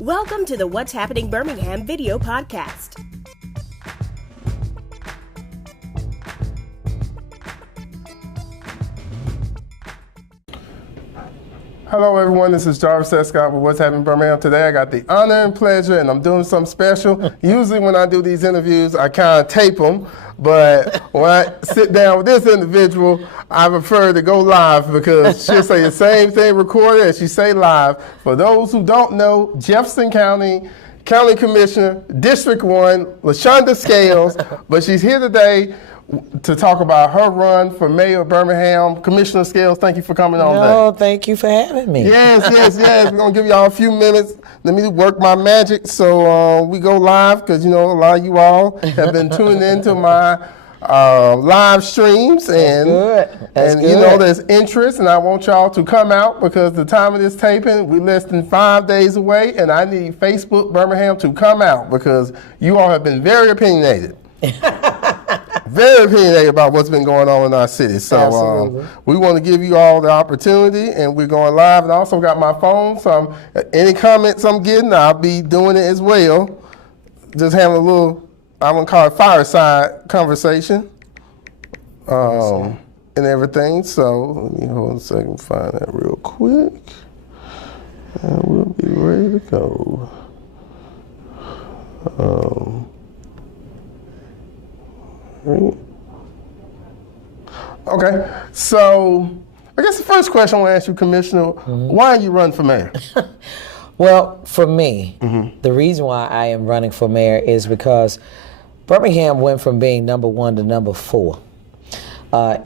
Welcome to the What's Happening Birmingham video podcast. Hello everyone, this is Jarvis Escott with What's Happening Birmingham. Today I got the honor and pleasure, and I'm doing something special. Usually when I do these interviews, I kind of tape them, but when I sit down with this individual, I prefer to go live because she'll say the same thing recorded as she say live. For those who don't know, Jefferson County Commissioner, District 1, Lashunda Scales, but she's here today to talk about her run for mayor of Birmingham. Commissioner Scales, thank you for coming on today. No, thank you for having me. Yes. We're going to give y'all a few minutes. Let me work my magic so we go live because, you know, a lot of you all have been tuning into my live streams. And, you know, there's interest, and I want y'all to come out because the time of this taping, we're less than 5 days away, and I need Facebook Birmingham to come out because you all have been very opinionated. Very opinionated about what's been going on in our city. So we want to give you all the opportunity, and we're going live. And I also got my phone, so any comments I'm getting, I'll be doing it as well. Just having a little, I'm going to call it fireside conversation and everything. So let me hold a second, find that real quick, and we'll be ready to go. Okay, so I guess the first question I want to ask you, Commissioner, why are you running for mayor? Well, for me, the reason why I am running for mayor is because Birmingham went from being number 1 to number 4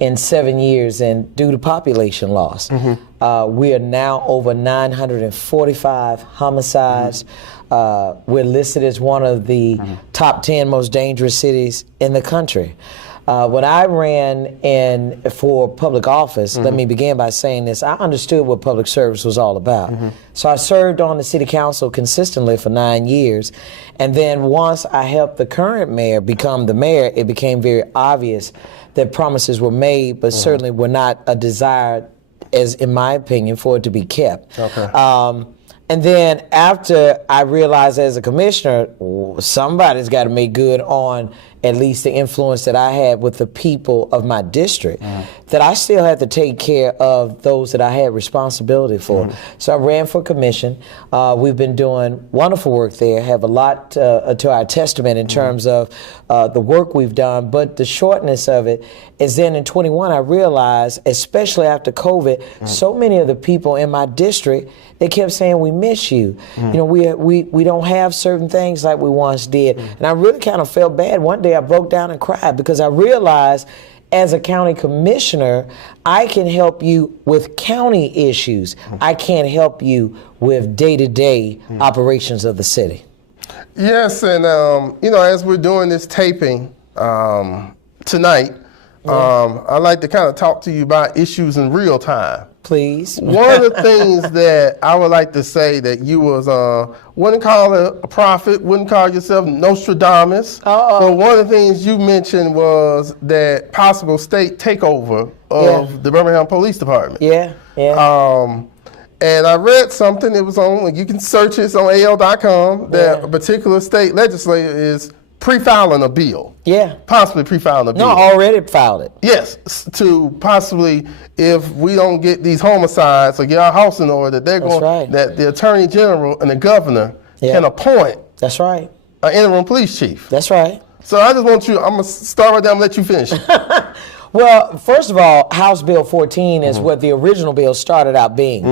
in 7 years, and due to population loss, we are now over 945 homicides. We're listed as one of the top 10 most dangerous cities in the country. When I ran for public office, let me begin by saying this, I understood what public service was all about. So I served on the city council consistently for 9 years. And then once I helped the current mayor become the mayor, it became very obvious that promises were made, but certainly were not a desire, as in my opinion, for it to be kept. And then after I realized as a commissioner, somebody's got to make good on at least the influence that I had with the people of my district, that I still had to take care of those that I had responsibility for. So I ran for commission. We've been doing wonderful work there, have a lot to our testament in terms of the work we've done, but the shortness of it is then in 21, I realized, especially after COVID, so many of the people in my district, they kept saying, we miss you. You know, we don't have certain things like we once did. And I really kind of felt bad. One day I broke down and cried because I realized as a county commissioner, I can help you with county issues. I can't help you with day-to-day operations of the city. Yes, and you know, as we're doing this taping tonight, I'd like to kind of talk to you about issues in real time. Please. One of the things that I would like to say that you was, wouldn't call it a prophet, wouldn't call yourself Nostradamus, but one of the things you mentioned was that possible state takeover of the Birmingham Police Department. And I read something, it was on, you can search it, it's on AL.com, that a particular state legislator is pre-filing a bill. Possibly pre-filing a bill. No, already filed it. Yes, to possibly, if we don't get these homicides or get our house in order, that they're going, that the Attorney General and the Governor can appoint. That's right. An interim police chief. That's right. So I just want you, I'm going to start right there and let you finish. Well, first of all, House Bill 14 is what the original bill started out being.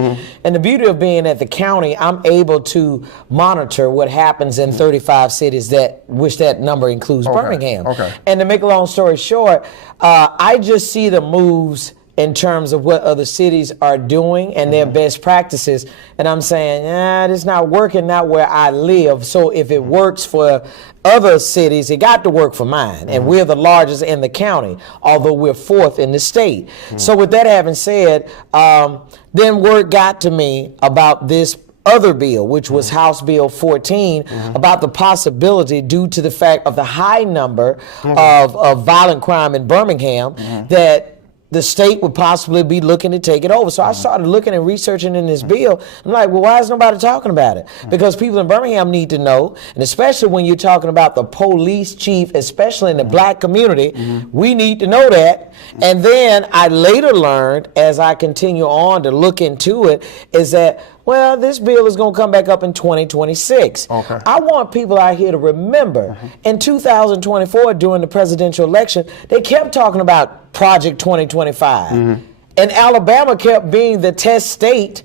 And the beauty of being at the county, I'm able to monitor what happens in 35 cities, which that number includes Birmingham. And to make a long story short, I just see the moves in terms of what other cities are doing and their best practices. And I'm saying, it's not working not where I live. So if it works for other cities, it got to work for mine. And we're the largest in the county, although we're 4th in the state. So with that having said, then word got to me about this other bill, which was House Bill 14, about the possibility, due to the fact of the high number of violent crime in Birmingham, that the state would possibly be looking to take it over. So I started looking and researching in this bill. I'm like, well, why is nobody talking about it? Because people in Birmingham need to know, and especially when you're talking about the police chief, especially in the black community, we need to know that. And then I later learned, as I continue on to look into it, is that, well, this bill is going to come back up in 2026. Okay. I want people out here to remember, in 2024, during the presidential election, they kept talking about Project 2025. And Alabama kept being the test state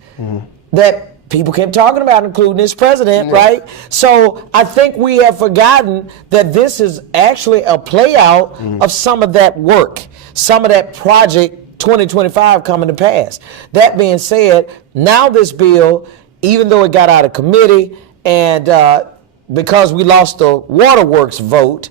that people kept talking about, including this president, right? So I think we have forgotten that this is actually a play out of some of that work, some of that Project 2025 coming to pass. That being said, now this bill, even though it got out of committee and because we lost the Waterworks vote,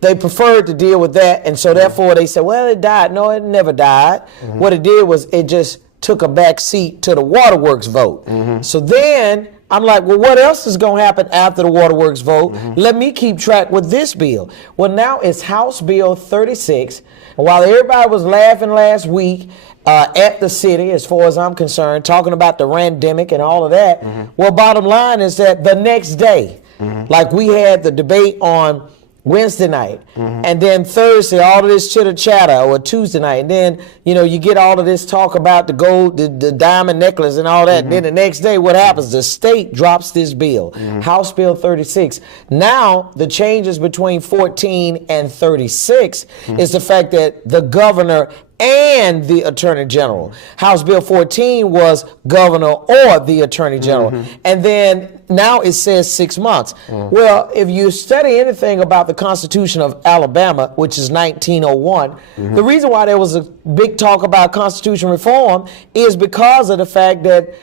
they preferred to deal with that, and so therefore they said, well, it died. No, it never died. What it did was it just took a back seat to the Waterworks vote. So then I'm like, well, what else is going to happen after the Waterworks vote? Let me keep track with this bill. Well, now it's House Bill 36, and while everybody was laughing last week at the city, as far as I'm concerned, talking about the pandemic and all of that, well, bottom line is that the next day, like we had the debate on Wednesday night, and then Thursday, all of this chitter chatter, or Tuesday night, and then, you know, you get all of this talk about the gold, the diamond necklace and all that, and then the next day, what happens? The state drops this bill, House Bill 36. Now, the changes between 14 and 36 is the fact that the governor and the Attorney General. House Bill 14 was governor or the Attorney General. And then now it says 6 months. Well, if you study anything about the Constitution of Alabama, which is 1901, the reason why there was a big talk about Constitution reform is because of the fact that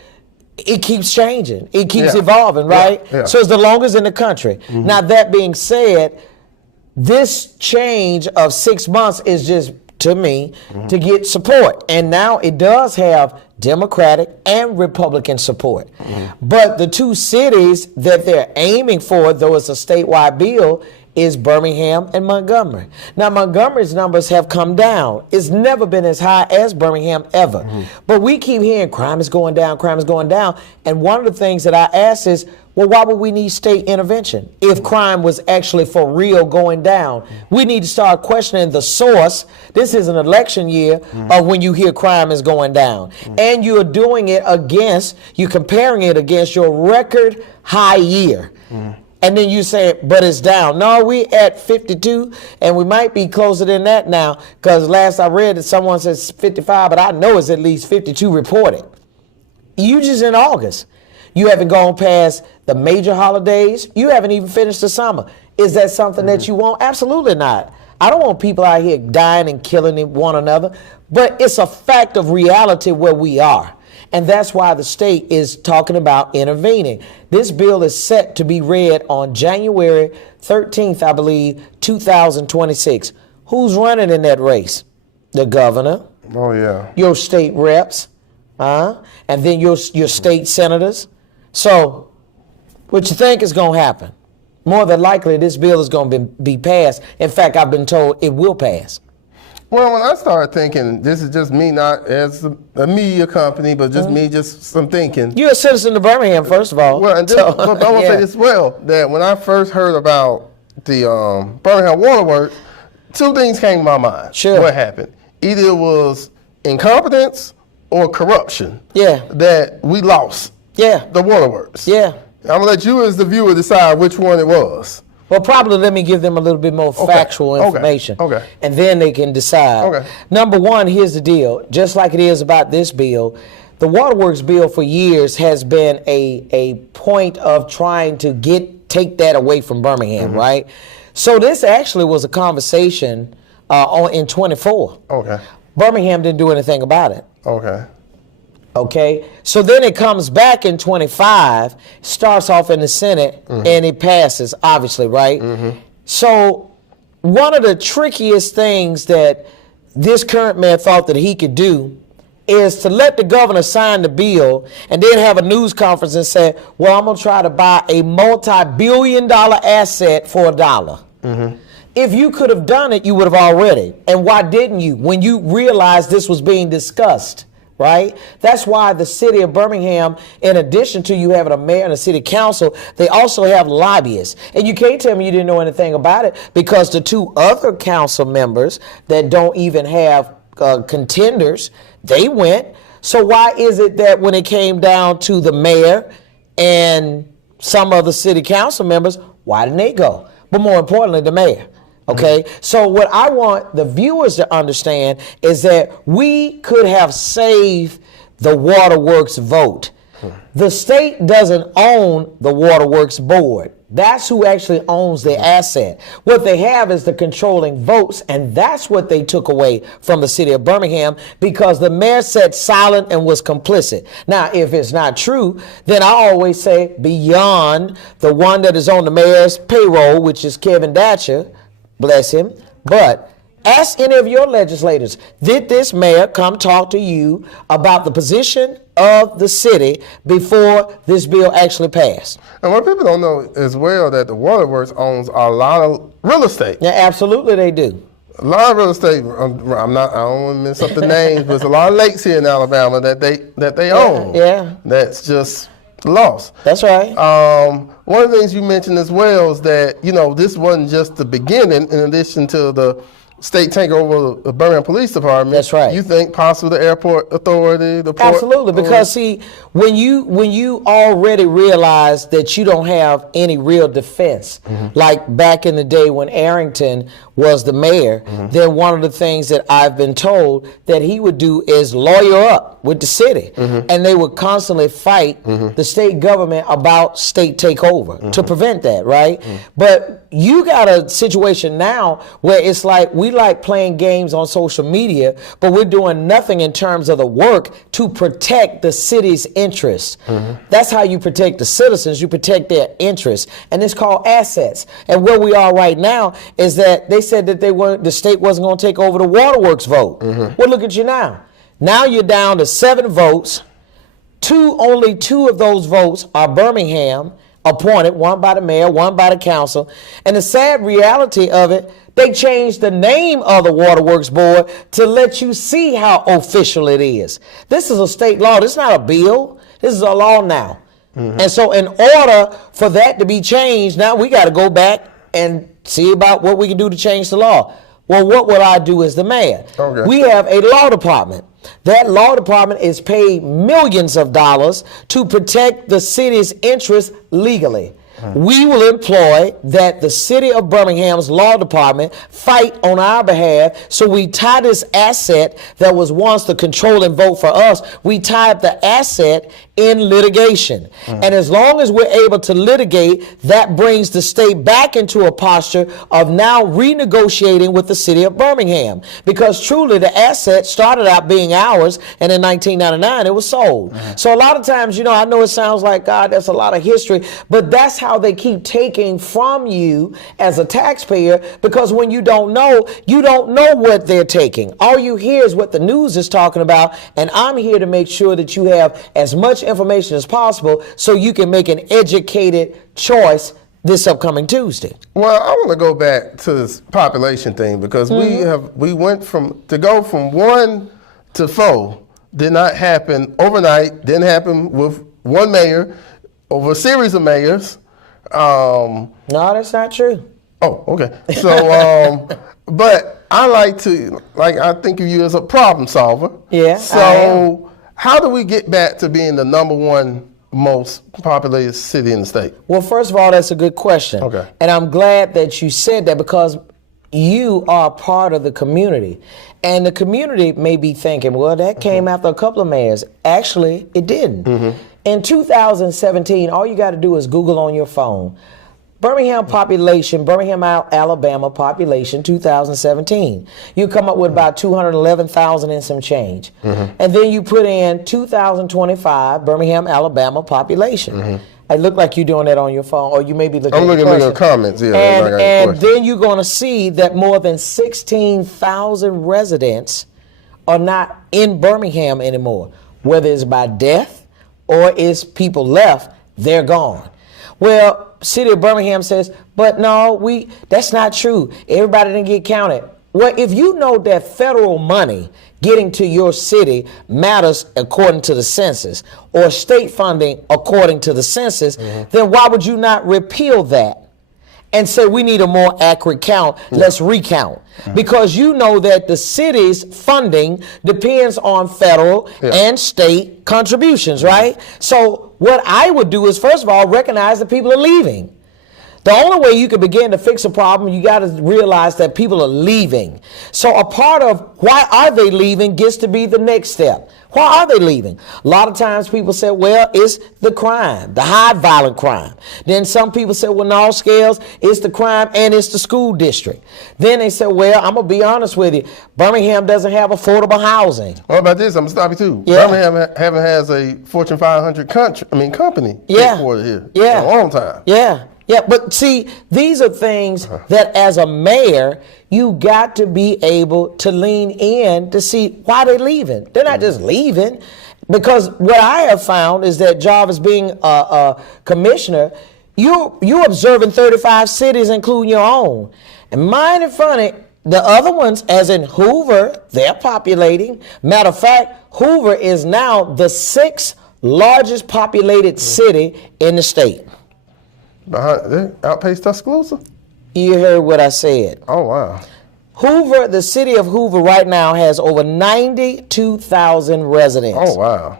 it keeps changing. It keeps evolving, right? So it's the longest in the country. Now, that being said, this change of 6 months is just, to me, to get support. And now it does have Democratic and Republican support. But the two cities that they're aiming for, though it's a statewide bill, is Birmingham and Montgomery. Now, Montgomery's numbers have come down. It's never been as high as Birmingham ever. But we keep hearing crime is going down, crime is going down. And one of the things that I ask is, well, why would we need state intervention if crime was actually for real going down? We need to start questioning the source. This is an election year of when you hear crime is going down. And you're doing it against, you're comparing it against your record high year. And then you say, but it's down. No, we at 52, and we might be closer than that now, because last I read that someone says 55, but I know it's at least 52 reported. You just in August. You haven't gone past the major holidays. You haven't even finished the summer. Is that something that you want? Absolutely not. I don't want people out here dying and killing one another, but it's a fact of reality where we are. And that's why the state is talking about intervening. This bill is set to be read on January 13th, I believe, 2026. Who's running in that race? The governor. Oh, yeah. Your state reps. And then your state senators. So, what you think is going to happen? More than likely, this bill is going to be passed. In fact, I've been told it will pass. Well, when I started thinking, this is just me, not as a media company, but just me, just some thinking. You're a citizen of Birmingham, first of all. Well, and this, but I want to say this well, that when I first heard about the Birmingham Waterworks, two things came to my mind. Sure. What happened? Either it was incompetence or corruption. Yeah. That we lost. Yeah. The Waterworks. Yeah. I'm going to let you as the viewer decide which one it was. Well, probably let me give them a little bit more factual information. Okay. And then they can decide. Okay. Number one, here's the deal. Just like it is about this bill, the Waterworks bill for years has been a point of trying to take that away from Birmingham, right? So this actually was a conversation in 24. Okay. Birmingham didn't do anything about it. Okay. Okay, so then it comes back in 25, starts off in the Senate, and it passes, obviously, right? So one of the trickiest things that this current mayor thought that he could do is to let the governor sign the bill and then have a news conference and say, well, I'm going to try to buy a multi-billion-dollar asset for $1. If you could have done it, you would have already. And why didn't you? When you realized this was being discussed, right? That's why the city of Birmingham, in addition to you having a mayor and a city council, they also have lobbyists. And you can't tell me you didn't know anything about it, because the two other council members that don't even have contenders, they went. So why is it that when it came down to the mayor and some of the city council members, why didn't they go? But more importantly, the mayor. Okay, so what I want the viewers to understand is that we could have saved the Waterworks vote. The state doesn't own the Waterworks board. That's who actually owns the asset. What they have is the controlling votes, and that's what they took away from the city of Birmingham, because the mayor sat silent and was complicit. Now, if it's not true, then I always say beyond the one that is on the mayor's payroll, which is Kevin Datcher, bless him, but ask any of your legislators, did this mayor come talk to you about the position of the city before this bill actually passed? And what people don't know as well, that the Waterworks owns a lot of real estate. Yeah, absolutely they do. A lot of real estate. I don't want to mess up the names, but there's a lot of lakes here in Alabama that they own. Yeah. That's just lost. That's right. One of the things you mentioned as well is that, this wasn't just the beginning. In addition to the state takeover the Birmingham Police Department. That's right. You think possibly the airport authority, the port? Absolutely, because see, when you already realize that you don't have any real defense, like back in the day when Arrington was the mayor, then one of the things that I've been told that he would do is lawyer up with the city, and they would constantly fight the state government about state takeover to prevent that, right? But you got a situation now where it's like we like playing games on social media, but we're doing nothing in terms of the work to protect the city's interests. That's how you protect the citizens. You protect their interests, and it's called assets. And where we are right now is that they said that the state wasn't going to take over the Waterworks vote. Well, look at you now. Now you're down to 7 votes. Only two of those votes are Birmingham appointed, one by the mayor, one by the council. And the sad reality of it, they changed the name of the Waterworks Board to let you see how official it is. This is a state law. This is not a bill. This is a law now. And so in order for that to be changed, now we got to go back and see about what we can do to change the law. Well, what would I do as the mayor? Okay. We have a law department. That law department is paid millions of dollars to protect the city's interests legally. We will employ that the city of Birmingham's law department fight on our behalf, so we tie this asset that was once the controlling vote for us, we tie up the asset in litigation. And as long as we're able to litigate, that brings the state back into a posture of now renegotiating with the city of Birmingham. Because truly the asset started out being ours, and in 1999 it was sold. So a lot of times, I know it sounds like, God, that's a lot of history, but that's how they keep taking from you as a taxpayer, because when you don't know what they're taking. All you hear is what the news is talking about, and I'm here to make sure that you have as much information as possible so you can make an educated choice this upcoming Tuesday. Well, I want to go back to this population thing, because we went from 1 to 4 did not happen overnight, didn't happen with one mayor, over a series of mayors. No, that's not true. Oh, okay. So, but I think of you as a problem solver. Yeah. So, how do we get back to being the #1 most populated city in the state? Well, first of all, that's a good question. Okay. And I'm glad that you said that, because you are part of the community. And the community may be thinking, well, that came after a couple of mayors. Actually, it didn't. In 2017, all you got to do is Google on your phone, Birmingham population, Birmingham, Alabama population, 2017. You come up with about 211,000 and some change. And then you put in 2025 Birmingham, Alabama population. It look like you're doing that on your phone, or you may be looking I'm looking at the comments, yeah. And then you're going to see that more than 16,000 residents are not in Birmingham anymore. Whether it's by death or it's people left, they're gone. Well, City of Birmingham says, but no, that's not true. Everybody didn't get counted. Well, if you know that federal money getting to your city matters according to the census, or state funding according to the census, then why would you not repeal that and say we need a more accurate count, let's recount? Because you know that the city's funding depends on federal and state contributions, right? So what I would do is, first of all, recognize that people are leaving. The only way you can begin to fix a problem, you got to realize that people are leaving. So a part of why are they leaving gets to be the next step. Why are they leaving? A lot of times people say, well, it's the crime, the high violent crime. Then some people say, well, no, Scales, it's the crime and it's the school district. Then they say, well, I'm going to be honest with you, Birmingham doesn't have affordable housing. What about this? I'm going to stop you too. Yeah. Birmingham has a Fortune 500 company headquartered here. Yeah. A long time. Yeah. Yeah, but see, these are things that as a mayor, you got to be able to lean in to see why they're leaving. They're not just leaving. Because what I have found is that Jarvis, being a commissioner, you're observing 35 cities, including your own. And mind and funny, the other ones, as in Hoover, they're populating. Matter of fact, Hoover is now the 6th largest populated city in the state. They outpaced Tuscaloosa? You heard what I said. Oh, wow. Hoover, the city of Hoover right now has over 92,000 residents. Oh, wow.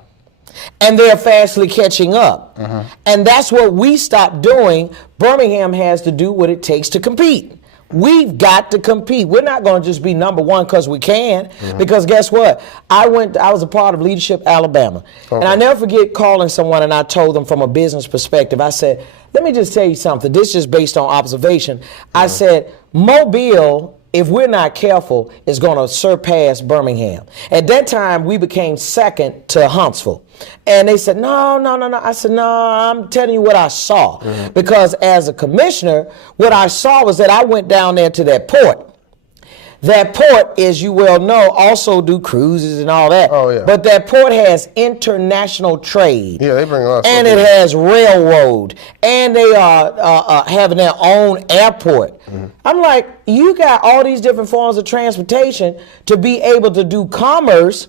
And they're fastly catching up. And that's what we stopped doing. Birmingham has to do what it takes to compete. We've got to compete. We're not going to just be number one because we can. Because guess what? I was a part of Leadership Alabama. And I never forget calling someone and I told them from a business perspective, I said, let me just tell you something. This is just based on observation. I said, Mobile, if we're not careful, is going to surpass Birmingham. At that time, we became second to Huntsville. And they said, no. I said, no, I'm telling you what I saw. Because as a commissioner, what I saw was that I went down there to that port. That port, as you well know, also do cruises and all that. Oh, yeah. But that port has international trade. Yeah, they bring a lot of and stuff it in. has railroad. And they are having their own airport. I'm like, you got all these different forms of transportation to be able to do commerce.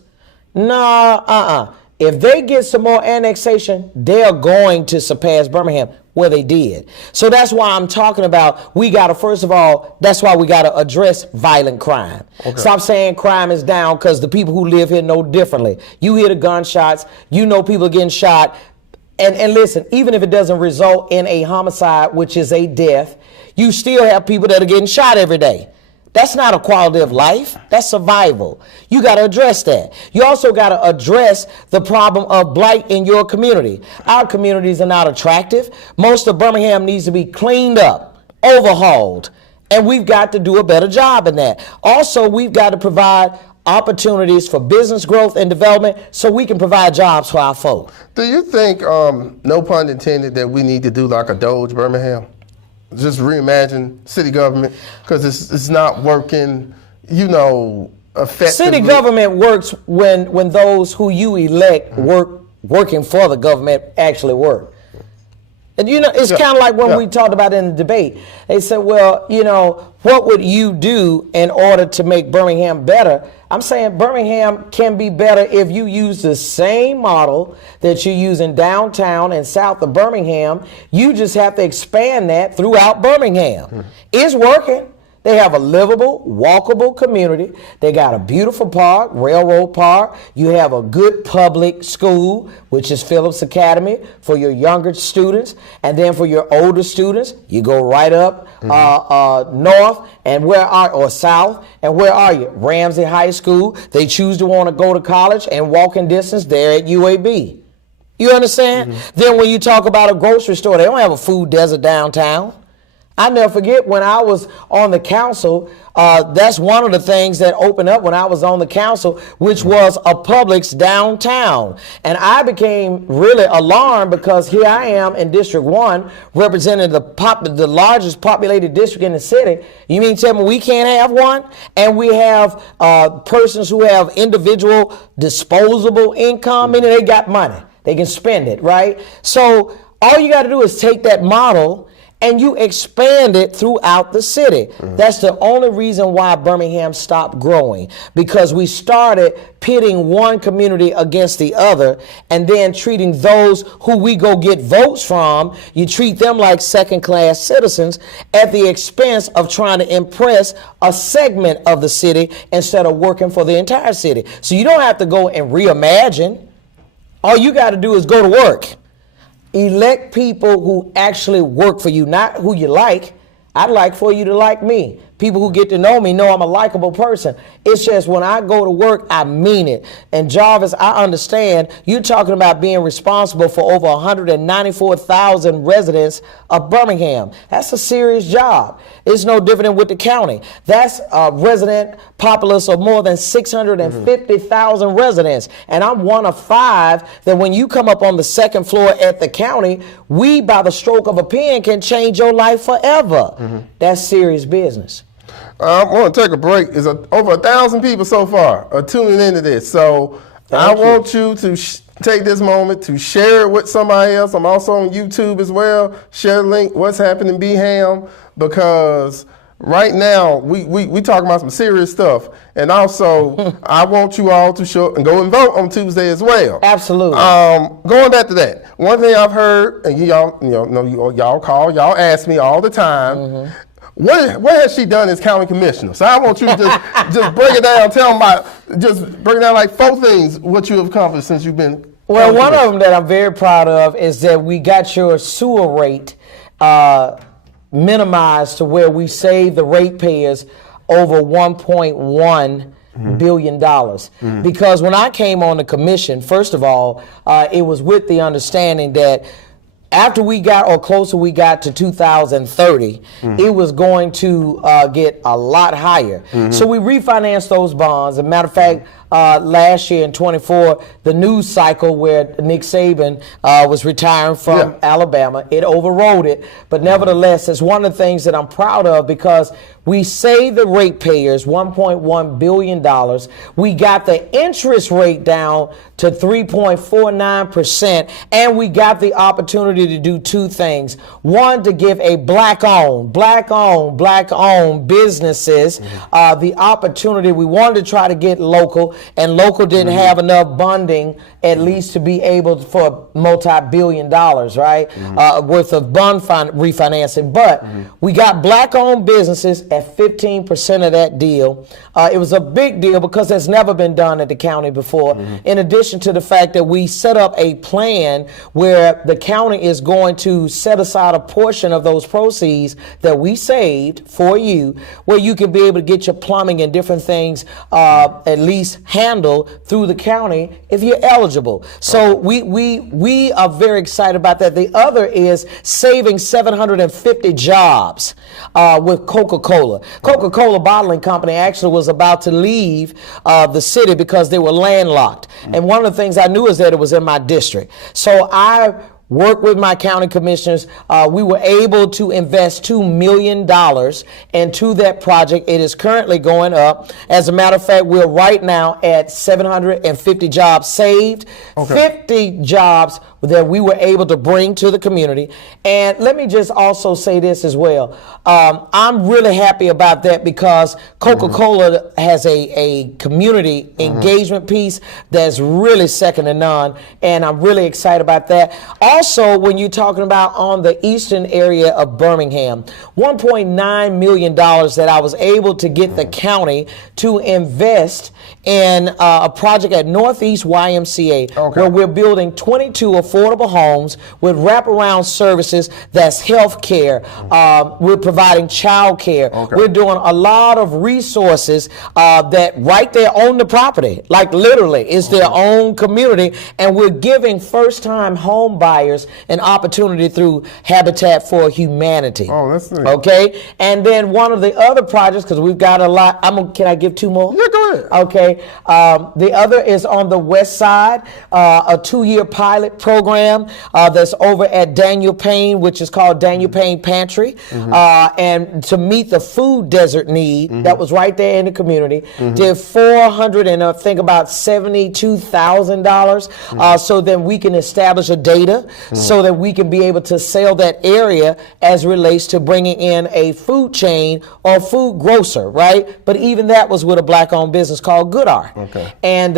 If they get some more annexation, they're going to surpass Birmingham where they did. So that's why I'm talking about we got to, first of all, that's why we got to address violent crime. Stop saying crime is down because the people who live here know differently. You hear the gunshots, you know people getting shot. And listen, even if it doesn't result in a homicide, which is a death, you still have people that are getting shot every day. That's not a quality of life. That's survival. You got to address that. You also got to address the problem of blight in your community. Our communities are not attractive. Most of Birmingham needs to be cleaned up, overhauled, and we've got to do a better job in that. Also, we've got to provide opportunities for business growth and development so we can provide jobs for our folk. Do you think, no pun intended, that we need to do like a Doge Birmingham? Just reimagine city government because it's not working, effectively. City government works when those who you elect working for the government actually work. And it's kind of like when we talked about in the debate. They said, well, what would you do in order to make Birmingham better? I'm saying Birmingham can be better if you use the same model that you use in downtown and south of Birmingham. You just have to expand that throughout Birmingham. It's working. They have a livable, walkable community. They got a beautiful park, Railroad Park. You have a good public school, which is Phillips Academy for your younger students. And then for your older students, you go right up north and or south. And where are you? Ramsey High School. They choose to want to go to college and walking distance there at UAB. You understand? Then when you talk about a grocery store, they don't have a food desert downtown. I never forget when I was on the council, that's one of the things that opened up when I was on the council, which was a Publix downtown. And I became really alarmed because here I am in District 1 representing the largest populated district in the city. You mean tell me we can't have one? And we have persons who have individual disposable income, meaning they got money. They can spend it, right? So All you got to do is take that model and you expand it throughout the city. That's the only reason why Birmingham stopped growing, because we started pitting one community against the other and then treating those who we go get votes from, you treat them like second-class citizens at the expense of trying to impress a segment of the city instead of working for the entire city. So you don't have to go and reimagine. All you got to do is go to work. Elect people who actually work for you, not who you like. I'd like for you to like me. People who get to know me know I'm a likable person. It's just when I go to work, I mean it. And Jarvis, I understand you're talking about being responsible for over 194,000 residents of Birmingham. That's a serious job. It's no different than with the county. That's a resident populace of more than 650,000 residents. And I'm one of 5 that when you come up on the second floor at the county, we, by the stroke of a pen, can change your life forever. That's serious business. I want to take a break. It's over 1,000 people so far are tuning into this. So I want you to take this moment to share it with somebody else. I'm also on YouTube as well. Share the link, what's happening in Birmingham, because right now we talking about some serious stuff. And also, I want you all to show and go and vote on Tuesday as well. Absolutely. Going back to that, one thing I've heard, and y'all call, y'all ask me all the time. What has she done as county commissioner? So I want you to just break it down. Tell them just break it down like 4 things what you have accomplished since you've been. Well, one of them that I'm very proud of is that we got your sewer rate minimized to where we saved the ratepayers over $1.1 billion. Because when I came on the commission, first of all, it was with the understanding that after we got, or closer we got to 2030, it was going to get a lot higher. So we refinanced those bonds. As a matter of fact, last year in 24, the news cycle where Nick Saban was retiring from Alabama, it overrode it. But nevertheless, it's one of the things that I'm proud of, because we saved the ratepayers $1.1 billion. We got the interest rate down to 3.49%, and we got the opportunity to do 2 things. One, to give a black-owned businesses the opportunity. We wanted to try to get local, and local didn't have enough funding, at least to be able to, for multi-billion dollars, right, worth of bond refinancing. But we got black-owned businesses at 15% of that deal. It was a big deal because that's never been done at the county before. In addition to the fact that we set up a plan where the county is going to set aside a portion of those proceeds that we saved for you, where you can be able to get your plumbing and different things at least handled through the county if you're eligible. So we are very excited about that. The other is saving 750 jobs with Coca-Cola. Coca-Cola Bottling Company actually was about to leave the city because they were landlocked. And one of the things I knew is that it was in my district. So I worked with my county commissioners. We were able to invest $2 million into that project. It is currently going up. As a matter of fact, we're right now at 750 jobs saved, 50 jobs that we were able to bring to the community. And let me just also say this as well. I'm really happy about that, because Coca-Cola has a community engagement piece that's really second to none, and I'm really excited about that. Also, when you're talking about on the eastern area of Birmingham, $1.9 million that I was able to get the county to invest in a project at Northeast YMCA, where we're building 22 affordable homes with wraparound services. That's health care. We're providing child care. We're doing a lot of resources that right there on the property, like literally it's their own community, and we're giving first-time home buyers an opportunity through Habitat for Humanity. That's nice. Okay, and then one of the other projects, because we've got a lot. Can I give 2 more? Yeah, go good. Okay. The other is on the west side, a 2-year pilot program that's over at Daniel Payne, which is called Daniel Payne Pantry. And to meet the food desert need that was right there in the community, did $400 and I think about $72,000 so that we can establish a data so that we can be able to sell that area as relates to bringing in a food chain or food grocer, right? But even that was with a black-owned business called Goodar. Okay. And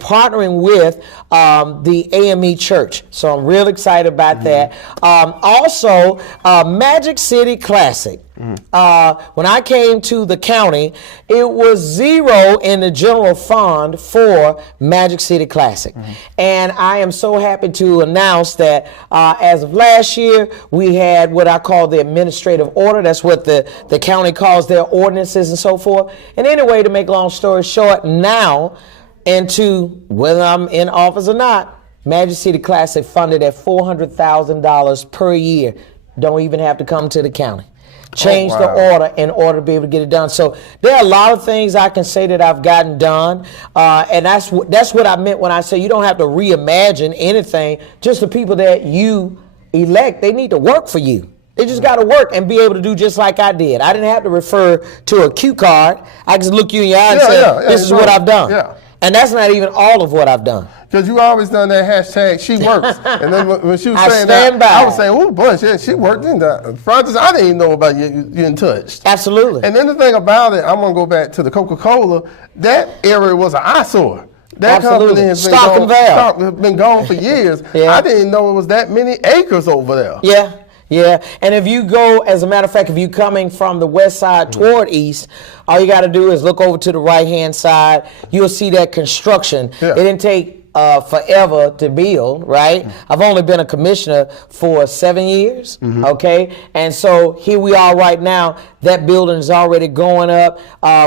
partnering with the AME Church. So I'm real excited about that. Also, Magic City Classic. When I came to the county, it was zero in the general fund for Magic City Classic. And I am so happy to announce that as of last year, we had what I call the administrative order. That's what the county calls their ordinances and so forth. And anyway, to make a long story short, now, into whether I'm in office or not, Magic City Classic funded at $400,000 per year. Don't even have to come to the county. Change the order in order to be able to get it done. So there are a lot of things I can say that I've gotten done, and that's what I meant when I say you don't have to reimagine anything. Just the people that you elect, they need to work for you. They just got to work and be able to do just like I did. I didn't have to refer to a cue card. I just look you in your eye and say, this is what I've done. Yeah. And that's not even all of what I've done. Because you always done that hashtag, she works. And then when she was I saying stand that, by. I was saying, oh, boy, she worked in the front. I didn't even know about you in touch. Absolutely. And then the thing about it, I'm going to go back to the Coca-Cola. That area was an eyesore. That Absolutely. company has been gone for years. I didn't know it was that many acres over there. Yeah. Yeah, and if you go, as a matter of fact, if you're coming from the west side toward east, all you got to do is look over to the right-hand side. You'll see that construction. Yeah. It didn't take forever to build, right? I've only been a commissioner for 7 years, okay? And so here we are right now. That building is already going up.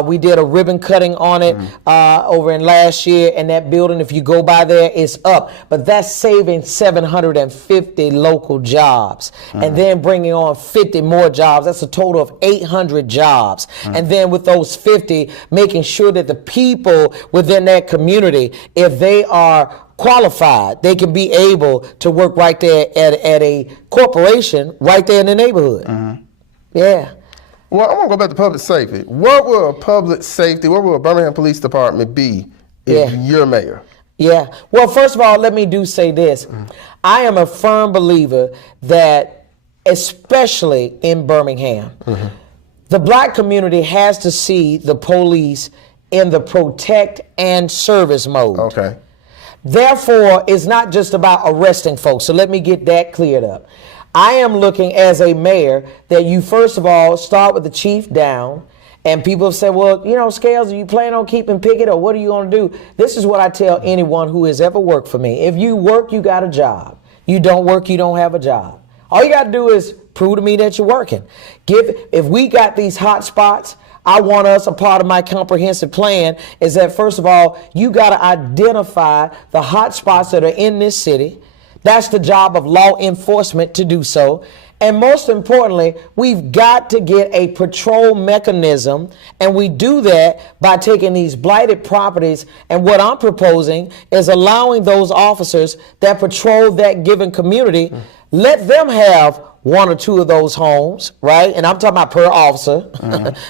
We did a ribbon cutting on it over in last year, and that building, if you go by there, is up. But that's saving 750 local jobs, and then bringing on 50 more jobs. That's a total of 800 jobs. And then with those 50, making sure that the people within that community, if they are qualified, they can be able to work right there at a corporation right there in the neighborhood. Yeah. Well, I want to go back to public safety. What will a Birmingham Police Department be if you're mayor? Yeah. Well, first of all, let me say this. I am a firm believer that, especially in Birmingham, the black community has to see the police in the protect and service mode. Okay. Therefore, it's not just about arresting folks. So let me get that cleared up. I am looking as a mayor that you, first of all, start with the chief down. And people have said, well, you know, Scales, are you planning on keeping Pickett, or what are you going to do? This is what I tell anyone who has ever worked for me. If you work, you got a job. You don't work, you don't have a job. All you got to do is prove to me that you're working. If we got these hot spots, I want us, a part of my comprehensive plan is that, first of all, you got to identify the hot spots that are in this city. That's the job of law enforcement to do so. And most importantly, we've got to get a patrol mechanism, and we do that by taking these blighted properties, and what I'm proposing is allowing those officers that patrol that given community, let them have one or two of those homes, right? And I'm talking about per officer,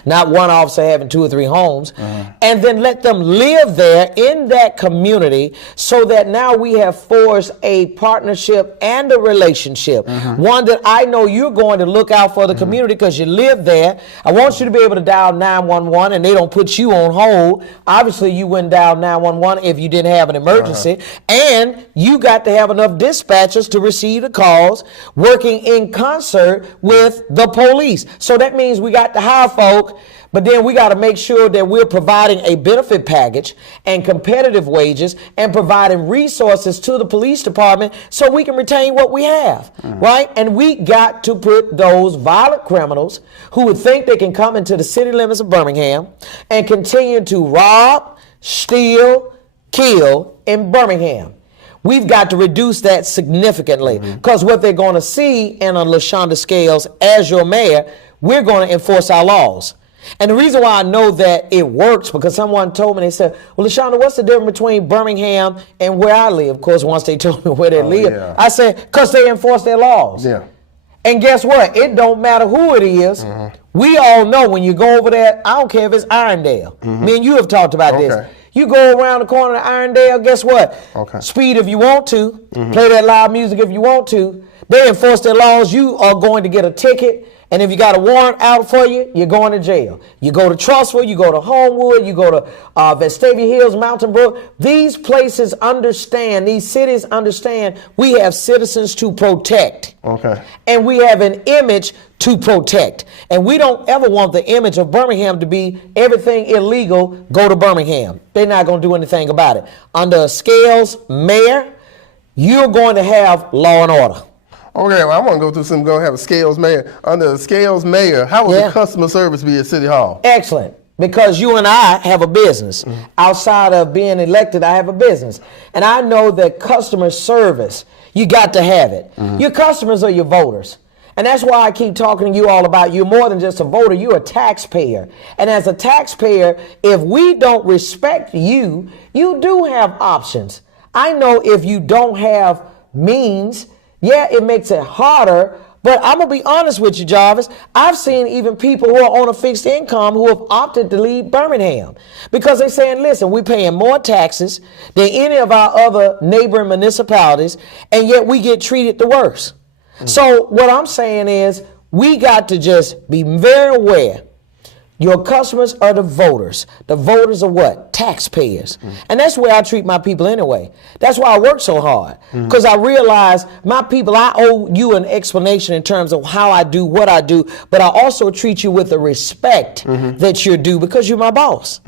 not one officer having 2 or 3 homes. And then let them live there in that community so that now we have forged a partnership and a relationship. One that I know you're going to look out for the community because you live there. I want you to be able to dial 911 and they don't put you on hold. Obviously, you wouldn't dial 911 if you didn't have an emergency. And you got to have enough dispatchers to receive the calls working in concert with the police. So that means we got to hire folk, but then we got to make sure that we're providing a benefit package and competitive wages and providing resources to the police department so we can retain what we have, right? And we got to put those violent criminals who would think they can come into the city limits of Birmingham and continue to rob, steal, kill in Birmingham. We've got to reduce that significantly because what they're going to see in a Lashunda Scales as your mayor, we're going to enforce our laws. And the reason why I know that it works, because someone told me, they said, well, Lashunda, what's the difference between Birmingham and where I live? Of course, once they told me where they live, yeah. I said, because they enforce their laws. Yeah. And guess what? It don't matter who it is. We all know when you go over there, I don't care if it's Irondale. Me and you have talked about this. You go around the corner of Irondale, guess what? Speed if you want to. Play that loud music if you want to. They enforce their laws. You are going to get a ticket. And if you got a warrant out for you, you're going to jail. You go to Trussville, you go to Homewood, you go to Vestavia Hills, Mountain Brook. These places understand, these cities understand we have citizens to protect. And we have an image to protect. And we don't ever want the image of Birmingham to be everything illegal, go to Birmingham. They're not going to do anything about it. Under a Scales mayor, you're going to have law and order. Okay, well, I want to go through some. Going to have a Scales mayor. Under the Scales mayor, how will the customer service be at City Hall? Excellent, because you and I have a business. Outside of being elected, I have a business, and I know that customer service, you got to have it. Your customers are your voters. And that's why I keep talking to you all about you're more than just a voter, you're a taxpayer. And as a taxpayer, if we don't respect you, you do have options. I know if you don't have means, yeah, it makes it harder, but I'm going to be honest with you, Jarvis. I've seen even people who are on a fixed income who have opted to leave Birmingham because they're saying, listen, we're paying more taxes than any of our other neighboring municipalities, and yet we get treated the worst. So what I'm saying is we got to just be very aware. Your customers are the voters. The voters are what? Taxpayers. And that's where I treat my people anyway. That's why I work so hard. Because I realize my people, I owe you an explanation in terms of how I do what I do, but I also treat you with the respect that you're due because you're my boss.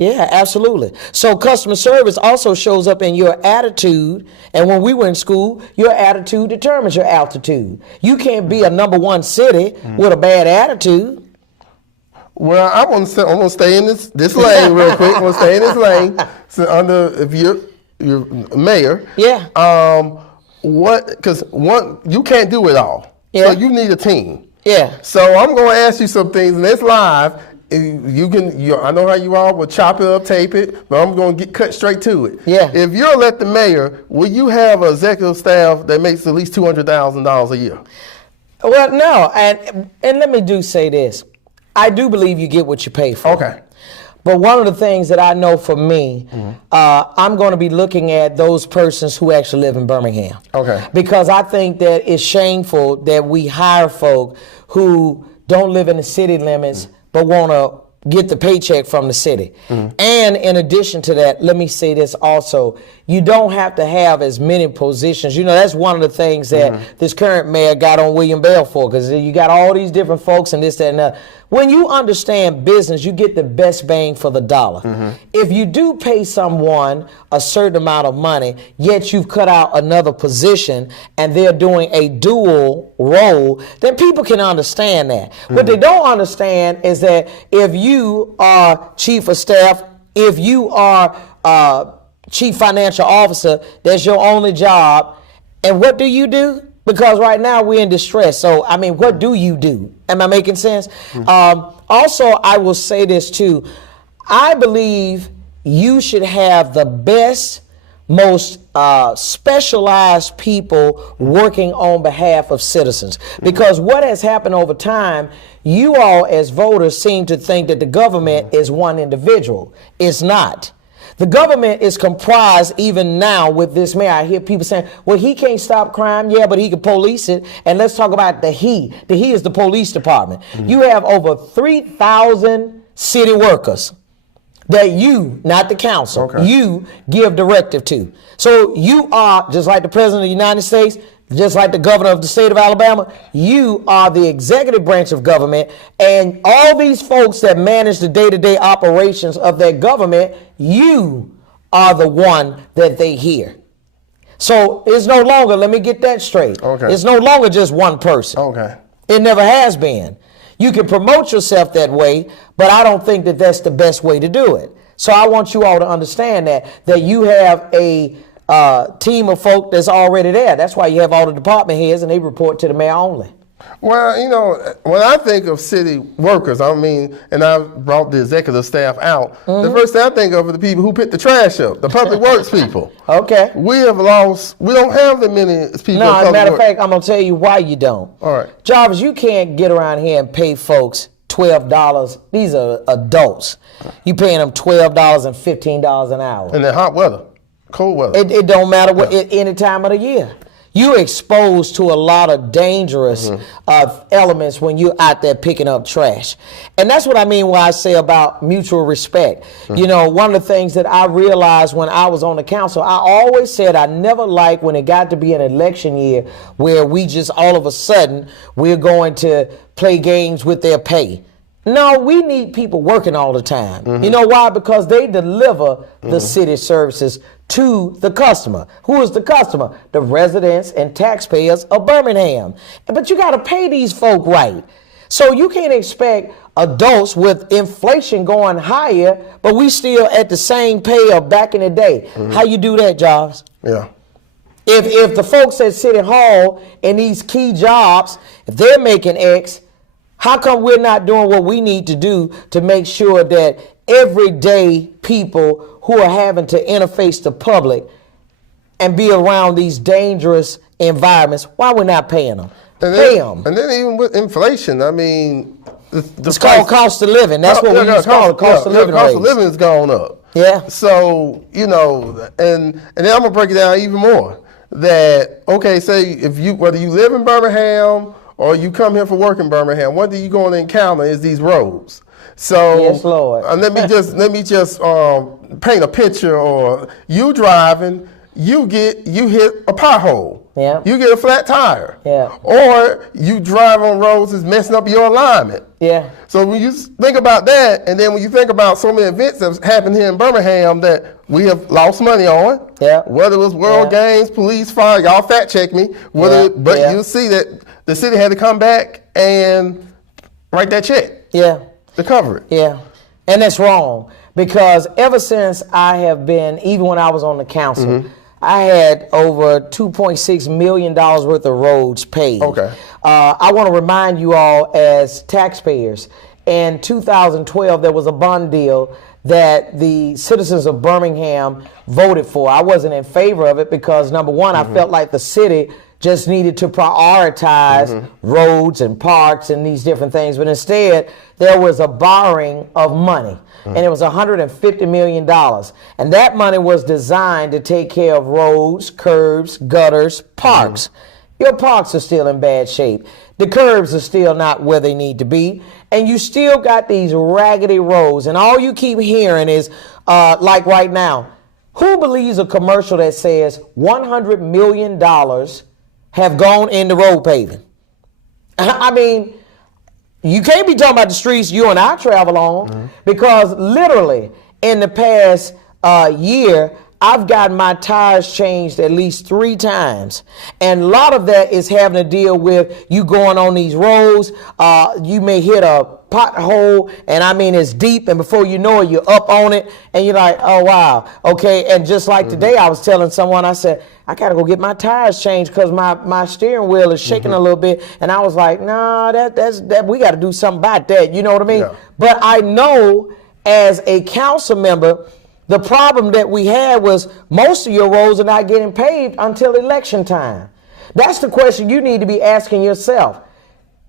Yeah, absolutely. So customer service also shows up in your attitude. And when we were in school, your attitude determines your altitude. You can't be a #1 city with a bad attitude. Well, I'm gonna stay in this lane real quick. I'm gonna stay in this lane. So if you're mayor, you can't do it all. So you need a team. So I'm gonna ask you some things, and it's live. I know how you all will chop it up, tape it, but I'm gonna cut straight to it. If you're elected mayor, will you have an executive staff that makes at least $200,000 a year? Well, no, and let me say this. I do believe you get what you pay for. But one of the things that I know for me, I'm going to be looking at those persons who actually live in Birmingham. Because I think that it's shameful that we hire folk who don't live in the city limits but want to get the paycheck from the city. And in addition to that, let me say this also. You don't have to have as many positions. You know, that's one of the things that this current mayor got on William Bell for, because you got all these different folks and this, that, and that. When you understand business, you get the best bang for the dollar. If you do pay someone a certain amount of money, yet you've cut out another position and they're doing a dual role, then people can understand that. What they don't understand is that if you are chief of staff, if you are chief financial officer, that's your only job. And what do? Because right now we're in distress. So, I mean, what do you do? Am I making sense? Also, I will say this too. I believe you should have the best, most specialized people working on behalf of citizens. Because what has happened over time, you all as voters seem to think that the government is one individual. It's not. The government is comprised even now with this mayor. I hear people saying, well, he can't stop crime. Yeah, but he can police it. And let's talk about the he. The he is the police department. You have over 3,000 city workers that you, not the council, you give directive to. So you are, just like the president of the United States, just like the governor of the state of Alabama, you are the executive branch of government, and all these folks that manage the day-to-day operations of their government, you are the one that they hear. So it's no longer, let me get that straight. It's no longer just one person. It never has been. You can promote yourself that way, but I don't think that that's the best way to do it. So I want you all to understand that you have a team of folk that's already there. That's why you have all the department heads and they report to the mayor only. Well, you know, when I think of city workers, I mean, and I brought the executive staff out, the first thing I think of are the people who pick the trash up, the public works people. Okay. We don't have that many people. No, as a matter of fact, I'm going to tell you why you don't. All right. Jarvis, you can't get around here and pay folks $12. These are adults. You paying them $12 and $15 an hour. And then hot weather, cold weather. It don't matter what any time of the year. You're exposed to a lot of dangerous elements when you're out there picking up trash. And that's what I mean when I say about mutual respect. You know, one of the things that I realized when I was on the council, I always said I never liked when it got to be an election year where we just all of a sudden we're going to play games with their pay. No, we need people working all the time. You know why? Because they deliver the city services to the customer. Who is the customer? The residents and taxpayers of Birmingham. But you got to pay these folk right. So you can't expect adults with inflation going higher, but we still at the same pay of back in the day. How you do that, Jarvis? Yeah. If the folks at City Hall in these key jobs, if they're making X, how come we're not doing what we need to do to make sure that everyday people who are having to interface the public and be around these dangerous environments, why we're not paying them? Pay them. And then even with inflation, I mean, it's called cost of living. That's what we used to call it, cost of living. Cost of living has gone up. Yeah. So, you know, and then I'm gonna break it down even more. That say whether you live in Birmingham or you come here for work in Birmingham, what are you going to encounter is these roads. So yes, Lord. let me just paint a picture. Or you driving, you hit a pothole. Yeah. You get a flat tire. Yeah. Or you drive on roads that's messing up your alignment. Yeah. So when you think about that, and then when you think about so many events that's happened here in Birmingham that we have lost money on, whether it was World Games, police, fire, y'all fact check me, you'll see that the city had to come back and write that check. Yeah. To cover it. Yeah. And that's wrong, because ever since I have been, even when I was on the council, I had over $2.6 million worth of roads paid. Okay. I want to remind you all as taxpayers, in 2012 there was a bond deal that the citizens of Birmingham voted for. I wasn't in favor of it because, number one, I felt like the city just needed to prioritize roads and parks and these different things. But instead, there was a borrowing of money, and it was $150 million. And that money was designed to take care of roads, curbs, gutters, parks. Your parks are still in bad shape. The curbs are still not where they need to be. And you still got these raggedy roads. And all you keep hearing is, like right now, who believes a commercial that says $100 million have gone into road paving? I mean, you can't be talking about the streets you and I travel on, because literally in the past year, I've gotten my tires changed at least 3 times. And a lot of that is having to deal with you going on these roads. You may hit a pothole, and I mean it's deep, and before you know it, you're up on it, and you're like, oh wow, okay. And just like today, I was telling someone, I said, I gotta go get my tires changed because my steering wheel is shaking a little bit, and I was like, nah, that we got to do something about that. You know what I mean? Yeah. But I know as a council member, the problem that we had was most of your roads are not getting paved until election time. That's the question you need to be asking yourself.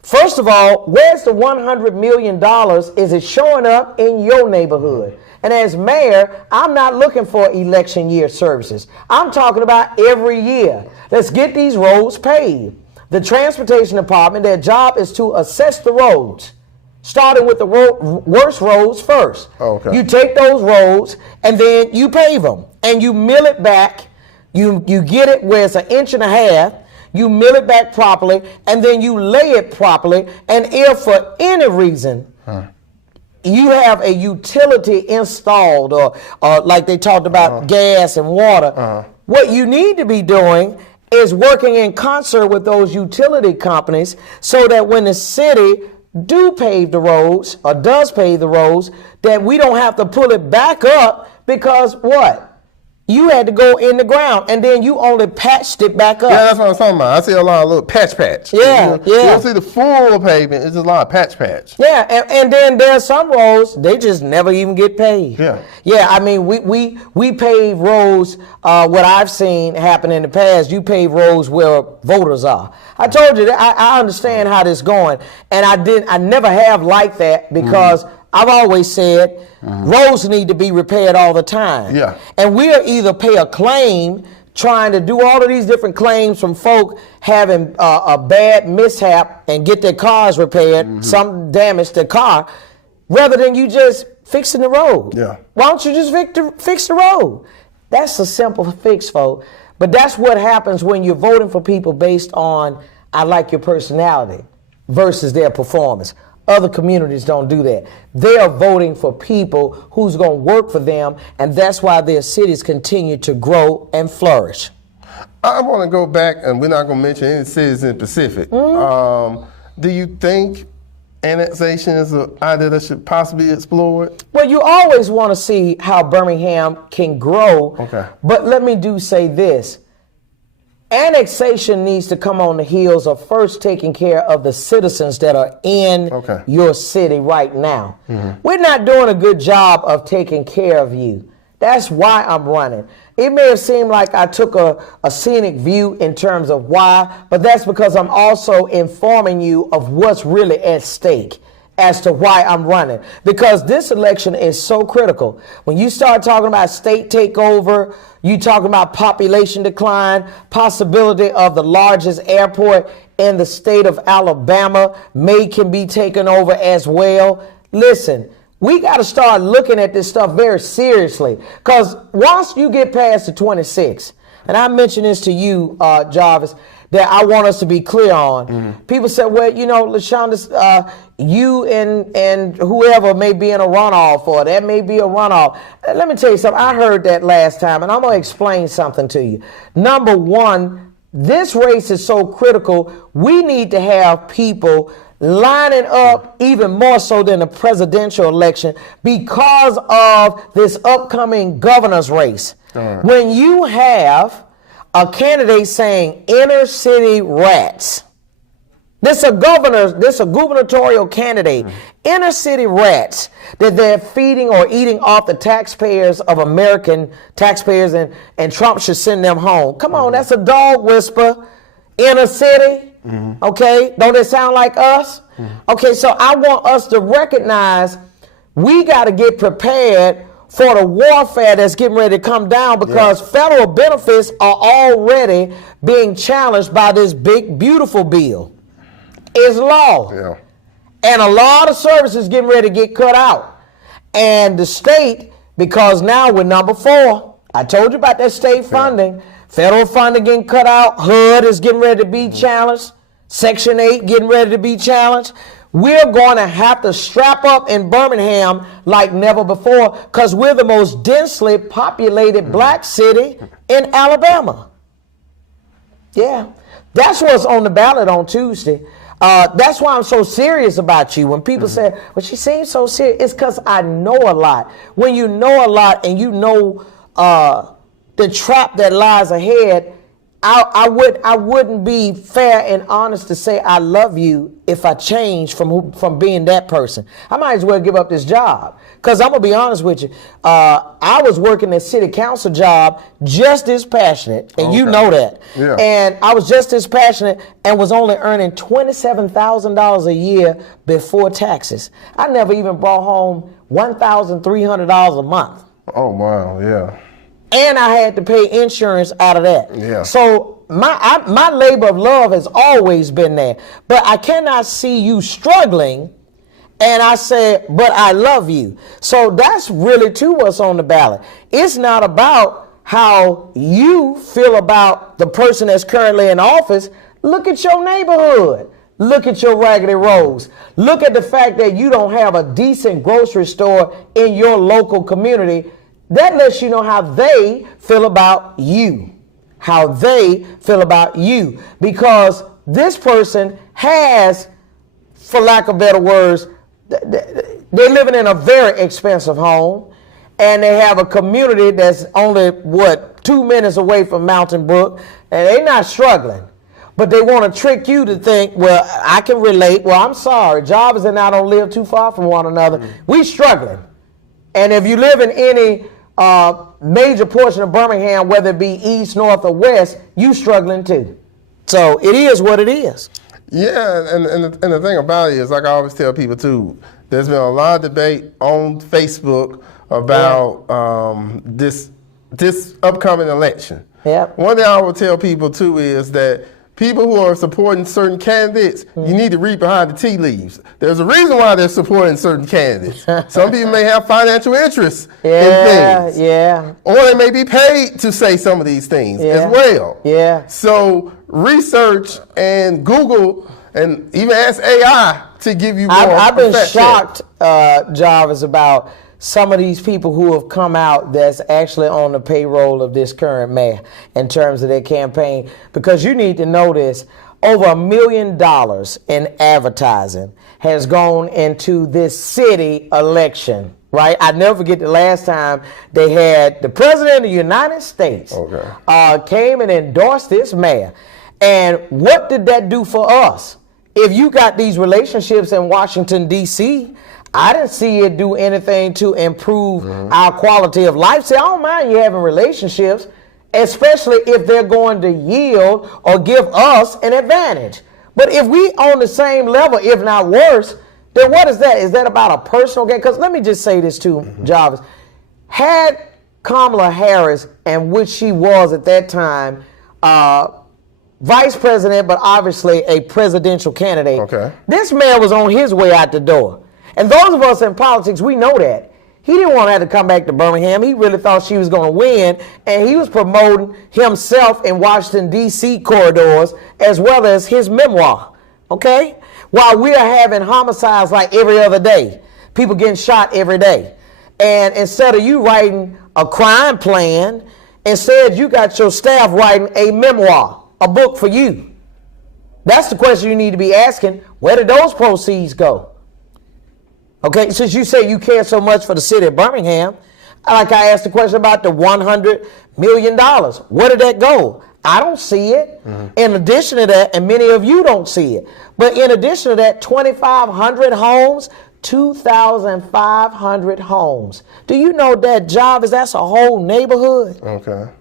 First of all, where's the $100 million? Is it showing up in your neighborhood? And as mayor, I'm not looking for election year services. I'm talking about every year. Let's get these roads paved. The transportation department, their job is to assess the roads, starting with the worst roads first. Okay. You take those roads and then you pave them and you mill it back. You get it where it's 1.5 inches. You mill it back properly, and then you lay it properly. And if for any reason you have a utility installed, or like they talked about gas and water, what you need to be doing is working in concert with those utility companies so that when the city do pave the roads or does pave the roads, that we don't have to pull it back up because what? you had to go in the ground, and then you only patched it back up. Yeah, that's what I'm talking about. I see a lot of little patch. Yeah, You don't see the full pavement. It's just a lot of patch. Yeah, and then there's some roads, they just never even get paved. Yeah. Yeah, I mean, we pave roads, what I've seen happen in the past, you pave roads where voters are. I told you that I understand how this is going, and I never have liked that because I've always said roads need to be repaired all the time. Yeah. And we'll either pay a claim trying to do all of these different claims from folk having a bad mishap and get their cars repaired, some damage to car, rather than you just fixing the road. Yeah. Why don't you just fix the road? That's a simple fix, folks. But that's what happens when you're voting for people based on, I like your personality versus their performance. Other communities don't do that. They are voting for people who's going to work for them, and that's why their cities continue to grow and flourish. I want to go back, and we're not going to mention any cities in Pacific. Do you think annexation is an idea that should possibly be explored? Well, you always want to see how Birmingham can grow. Okay. But let me say this. Annexation needs to come on the heels of first taking care of the citizens that are in your city right now. We're not doing a good job of taking care of you. That's why I'm running. It may have seemed like I took a scenic view in terms of why, but that's because I'm also informing you of what's really at stake as to why I'm running. Because this election is so critical. When you start talking about state takeover, you talking about population decline, possibility of the largest airport in the state of Alabama can be taken over as well. Listen, we got to start looking at this stuff very seriously, because once you get past the 26, and I mentioned this to you, Jarvis, that I want us to be clear on. People say, well, you know, Lashunda, you and whoever may be in a runoff, or that may be a runoff. Let me tell you something. I heard that last time, and I'm going to explain something to you. Number one, this race is so critical. We need to have people lining up even more so than the presidential election because of this upcoming governor's race. When you have a candidate saying inner city rats, this a gubernatorial candidate, inner city rats, that they're feeding or eating off the taxpayers of American taxpayers, and Trump should send them home. Come on, that's a dog whisper. Inner city. Okay, don't it sound like us? Okay, so I want us to recognize we got to get prepared for the warfare that's getting ready to come down, because federal benefits are already being challenged by this big, beautiful bill. It's law. Yeah. And a lot of services getting ready to get cut out. And the state, because now we're number 4, I told you about that state funding. Federal funding getting cut out. HUD is getting ready to be challenged. Section 8 getting ready to be challenged. We're going to have to strap up in Birmingham like never before, because we're the most densely populated black city in Alabama. Yeah, that's what's on the ballot on Tuesday. That's why I'm so serious about you. When people say, well, she seems so serious, it's because I know a lot. When you know a lot and you know the trap that lies ahead, I wouldn't be fair and honest to say I love you if I change from being that person. I might as well give up this job, because I'm gonna be honest with you. I was working a city council job just as passionate, and you know that. Yeah. And I was just as passionate and was only earning $27,000 a year before taxes. I never even brought home $1,300 a month. Oh wow, yeah. And I had to pay insurance out of that. Yeah. So my labor of love has always been there. But I cannot see you struggling, and I said, but I love you. So that's really too what's on the ballot. It's not about how you feel about the person that's currently in office. Look at your neighborhood. Look at your raggedy roads. Look at the fact that you don't have a decent grocery store in your local community. That lets you know how they feel about you. How they feel about you. Because this person has, for lack of better words, they're living in a very expensive home. and they have a community that's only, 2 minutes away from Mountain Brook, and they're not struggling. But they want to trick you to think, well, I can relate. Well, I'm sorry. Jarvis and I don't live too far from one another. We struggling. And if you live in any major portion of Birmingham, whether it be east, north, or west, you struggling too. So it is what it is. Yeah, and the thing about it is, like I always tell people too, there's been a lot of debate on Facebook about this upcoming election. Yep. One thing I will tell people too is that people who are supporting certain candidates, you need to read behind the tea leaves. There's a reason why they're supporting certain candidates. Some people may have financial interests in things. Yeah. Or they may be paid to say some of these things as well. Yeah. So research and Google and even ask AI to give you more. I've been shocked, Jarvis, about some of these people who have come out that's actually on the payroll of this current mayor in terms of their campaign. Because you need to know this, over $1 million in advertising has gone into this city election, right? I never forget the last time they had the president of the United States came and endorsed this mayor. And what did that do for us? If you got these relationships in Washington, D.C., I didn't see it do anything to improve our quality of life. See, I don't mind you having relationships, especially if they're going to yield or give us an advantage. But if we on the same level, if not worse, then what is that? Is that about a personal gain? Because let me just say this too, Jarvis. Had Kamala Harris, and which she was at that time, vice president, but obviously a presidential candidate, this man was on his way out the door. And those of us in politics, we know that. He didn't want to have to come back to Birmingham. He really thought she was going to win. And he was promoting himself in Washington, D.C. corridors, as well as his memoir. Okay? While we are having homicides like every other day. People getting shot every day. And instead of you writing a crime plan, instead you got your staff writing a memoir, a book for you. That's the question you need to be asking. Where did those proceeds go? Okay, since you say you care so much for the city of Birmingham, like I asked the question about the $100 million. Where did that go? I don't see it. In addition to that, and many of you don't see it, but in addition to that, 2,500 homes, 2,500 homes. Do you know that, Jarvis, that's a whole neighborhood? Okay.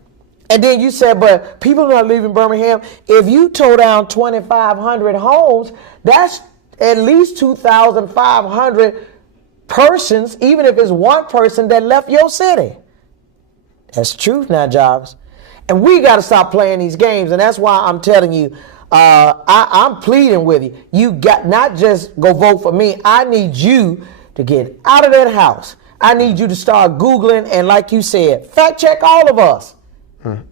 And then you said, but people are not leaving Birmingham. If you tore down 2,500 homes, that's at least 2,500 persons, even if it's one person that left your city. That's the truth now, Jarvis. And we got to stop playing these games. And that's why I'm telling you, I'm pleading with you. You got not just go vote for me. I need you to get out of that house. I need you to start Googling and, like you said, fact check all of us.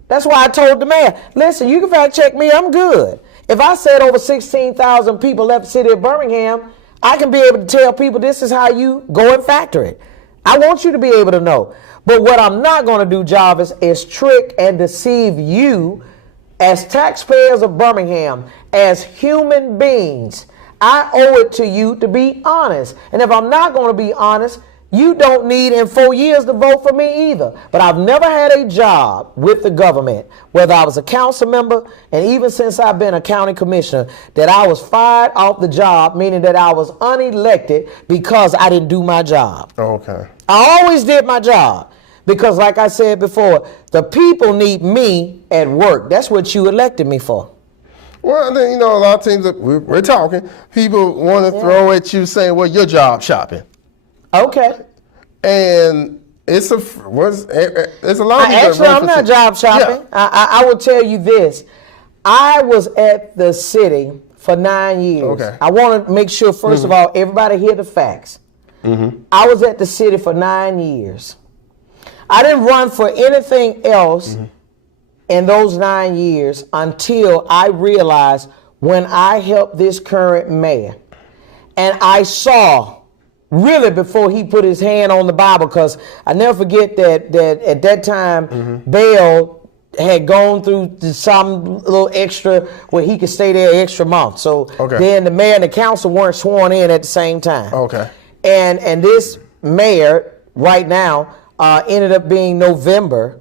That's why I told the mayor, listen, you can fact check me. I'm good. If I said over 16,000 people left the city of Birmingham, I can be able to tell people this is how you go and factor it. I want you to be able to know. But what I'm not going to do, Jarvis, is trick and deceive you as taxpayers of Birmingham, as human beings. I owe it to you to be honest. And if I'm not going to be honest, you don't need in 4 years to vote for me either. But I've never had a job with the government, whether I was a council member, and even since I've been a county commissioner, that I was fired off the job, meaning that I was unelected because I didn't do my job. Okay. I always did my job because, like I said before, the people need me at work. That's what you elected me for. Well, then, you know, a lot of things that we're talking, people want to throw at you saying, well, you're job shopping. Okay. And it's a lot of actually, I'm not job shopping. Yeah. I will tell you this. I was at the city for 9 years. Okay. I want to make sure, first of all, everybody hear the facts. I was at the city for 9 years. I didn't run for anything else in those 9 years until I realized when I helped this current mayor. And I saw, really before he put his hand on the Bible, because I never forget that at that time, Bell had gone through some little extra where he could stay there an extra month. So then the mayor and the council weren't sworn in at the same time. Okay. And this mayor right now ended up being November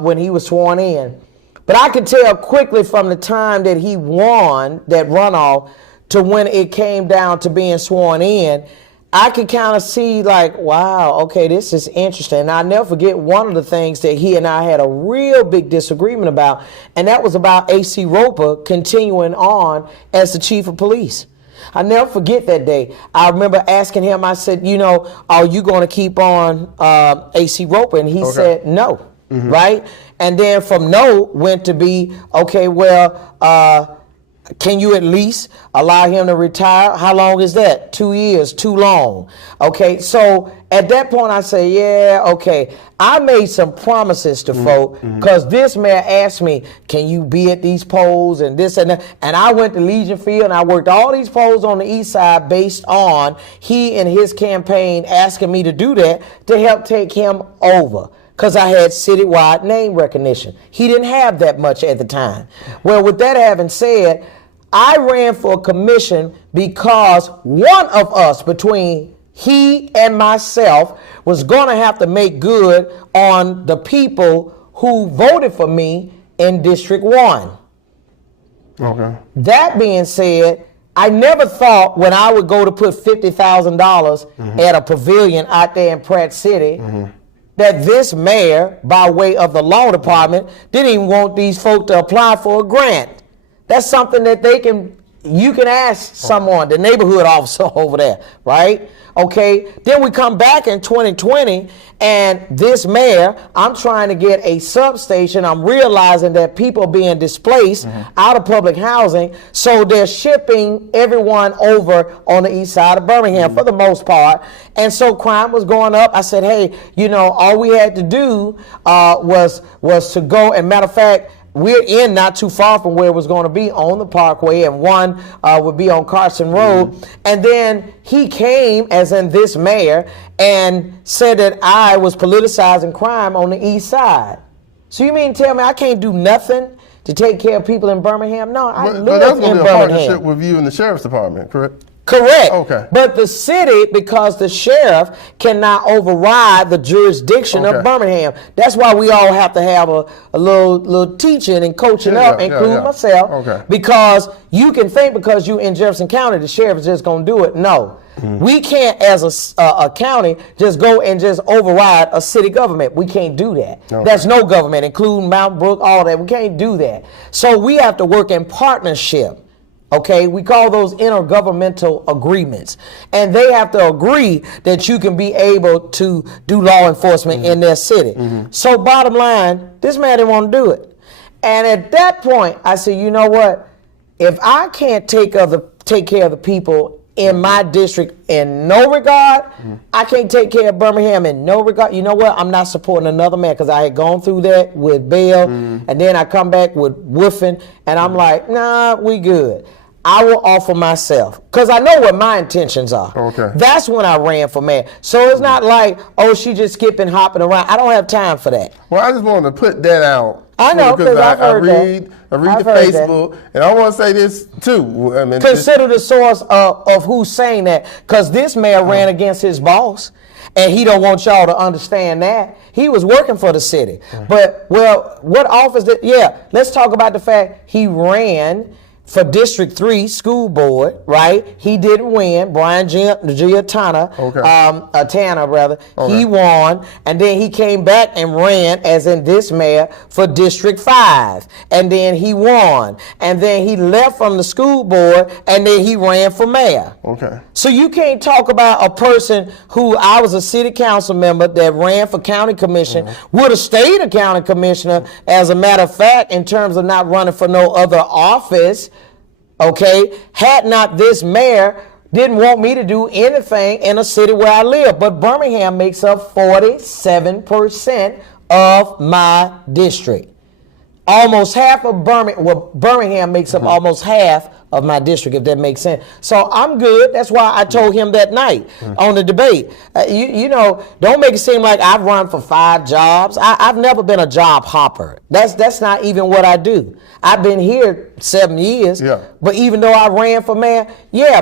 when he was sworn in. But I could tell quickly from the time that he won that runoff to when it came down to being sworn in, I could kind of see like, wow, okay, this is interesting. And I'll never forget one of the things that he and I had a real big disagreement about, and that was about A.C. Roper continuing on as the chief of police. I never forget that day. I remember asking him, I said, are you going to keep on A.C. Roper? And he said no, right? And then from no went to be, okay, well, can you at least allow him to retire? How long is that? 2 years, too long. Okay, so at that point I say, yeah, okay. I made some promises to folk because this mayor asked me, can you be at these polls and this and that? And I went to Legion Field and I worked all these polls on the east side based on he and his campaign asking me to do that to help take him over. Because I had citywide name recognition. He didn't have that much at the time. Well, with that having said, I ran for a commission because one of us, between he and myself, was going to have to make good on the people who voted for me in District 1. Okay. That being said, I never thought when I would go to put $50,000 at a pavilion out there in Pratt City that this mayor, by way of the law department, didn't even want these folk to apply for a grant. That's something that you can ask someone, the neighborhood officer over there, right? Okay, then we come back in 2020 and this mayor, I'm trying to get a substation. I'm realizing that people are being displaced out of public housing. So they're shipping everyone over on the east side of Birmingham for the most part. And so crime was going up. I said, hey, all we had to do was to go, and matter of fact, we're in not too far from where it was going to be on the Parkway, and one would be on Carson Road. And then he came, as in this mayor, and said that I was politicizing crime on the east side. So you mean tell me I can't do nothing to take care of people in Birmingham? No, I live in Birmingham. But that's going to be a partnership with you and the sheriff's department, correct? Correct. Okay. But the city, because the sheriff cannot override the jurisdiction of Birmingham. That's why we all have to have a little teaching and coaching up, including myself. Okay. Because you can think because you in Jefferson County, the sheriff is just going to do it. No. We can't, as a county, just go and just override a city government. We can't do that. Okay. There's no government, including Mount Brook, all that. We can't do that. So we have to work in partnership. Okay, we call those intergovernmental agreements. And they have to agree that you can be able to do law enforcement in their city. So bottom line, this man didn't want to do it. And at that point, I said, you know what? If I can't take care of the people in my district in no regard, I can't take care of Birmingham in no regard. You know what? I'm not supporting another man, because I had gone through that with Bell, and then I come back with Woofing, and I'm like, nah, we good. I will offer myself, because I know what my intentions are. Okay. That's when I ran for mayor. So it's not like, oh, she just skipping, hopping around. I don't have time for that. Well, I just wanted to put that out. I know, because I've heard that. I read the Facebook, and I want to say this too. I mean, consider the source of who's saying that, because this mayor ran against his boss, and he don't want y'all to understand that. He was working for the city. But, well, what office did, let's talk about the fact he ran for District 3 school board, right? He didn't win. Brian Giatana, Tanner rather, he won, and then he came back and ran, as in this mayor, for District 5, and then he won, and then he left from the school board, and then he ran for mayor. Okay. So you can't talk about a person who, I was a city council member that ran for county commission, would have stayed a county commissioner, as a matter of fact, in terms of not running for no other office. Okay, had not this mayor didn't want me to do anything in a city where I live. But Birmingham makes up 47% of my district. Almost half of Birmingham makes up almost half of my district, if that makes sense. So I'm good. That's why I told him that night on the debate. You know, don't make it seem like I've run for 5 jobs. I've never been a job hopper. That's not even what I do. I've been here 7 years, but even though I ran for mayor,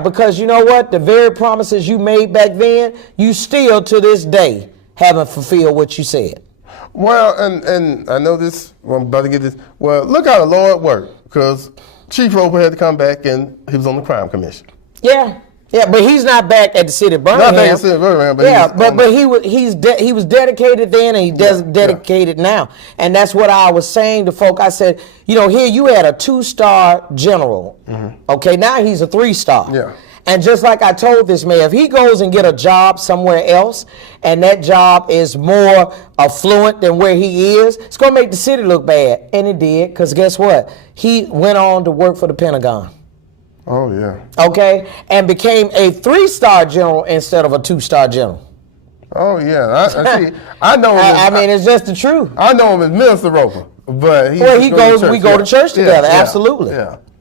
because you know what? The very promises you made back then, you still to this day haven't fulfilled what you said. Well, and I know this, I'm about to get this. Well, look how the Lord worked, because Chief Roper had to come back and he was on the crime commission. Yeah. Yeah, but he's not back at the city of Birmingham. Not back at the city of Birmingham, but he was dedicated then, and he's dedicated now. And that's what I was saying to folk. I said, here you had a 2-star general. Okay, now he's a 3-star. Yeah. And just like I told this man, if he goes and get a job somewhere else, and that job is more affluent than where he is, it's going to make the city look bad. And it did, because guess what? He went on to work for the Pentagon. Oh, yeah. Okay, and became a 3-star general instead of a 2-star general. Oh, yeah. I know him I mean, it's just the truth. I know him as Minister Roper, but we go to church together, absolutely.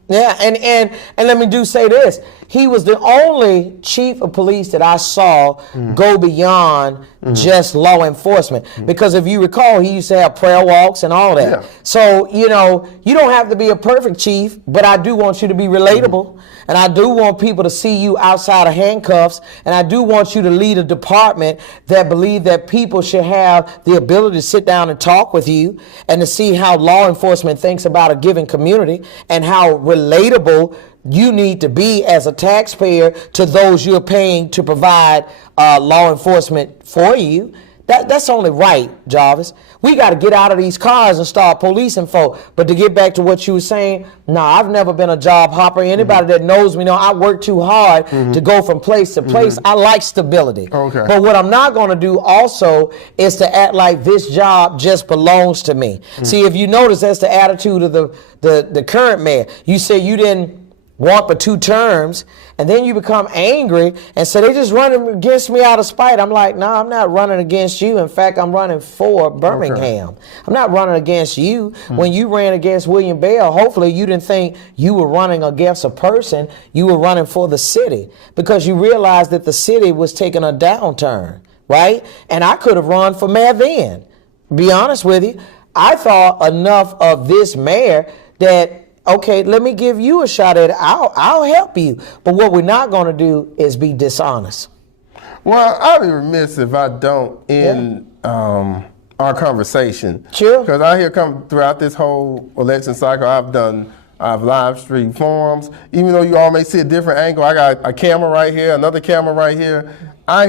Yeah, and let me say this. He was the only chief of police that I saw go beyond just law enforcement. Because if you recall, he used to have prayer walks and all that. Yeah. So, you don't have to be a perfect chief, but I do want you to be relatable. And I do want people to see you outside of handcuffs. And I do want you to lead a department that believe that people should have the ability to sit down and talk with you and to see how law enforcement thinks about a given community and how relatable you need to be as a taxpayer to those you're paying to provide law enforcement for you. That's only right, Jarvis. We got to get out of these cars and start policing folk. But to get back to what you were saying, I've never been a job hopper. Anybody that knows me know I work too hard to go from place to place. I like stability. Okay. But what I'm not going to do also is to act like this job just belongs to me. See, if you notice, that's the attitude of the current mayor. You say you didn't want but 2 terms, and then you become angry and say they just running against me out of spite. I'm like, no, I'm not running against you. In fact, I'm running for Birmingham. Okay. I'm not running against you. When you ran against William Bell, hopefully you didn't think you were running against a person. You were running for the city because you realized that the city was taking a downturn, right? And I could have run for mayor then. Be honest with you. I thought enough of this mayor that, okay, let me give you a shot at it. I'll help you. But what we're not going to do is be dishonest. Well, I'll be remiss if I don't end our conversation. Sure. Because I hear come throughout this whole election cycle, I've live streamed forums. Even though you all may see a different angle, I got a camera right here, another camera right here. I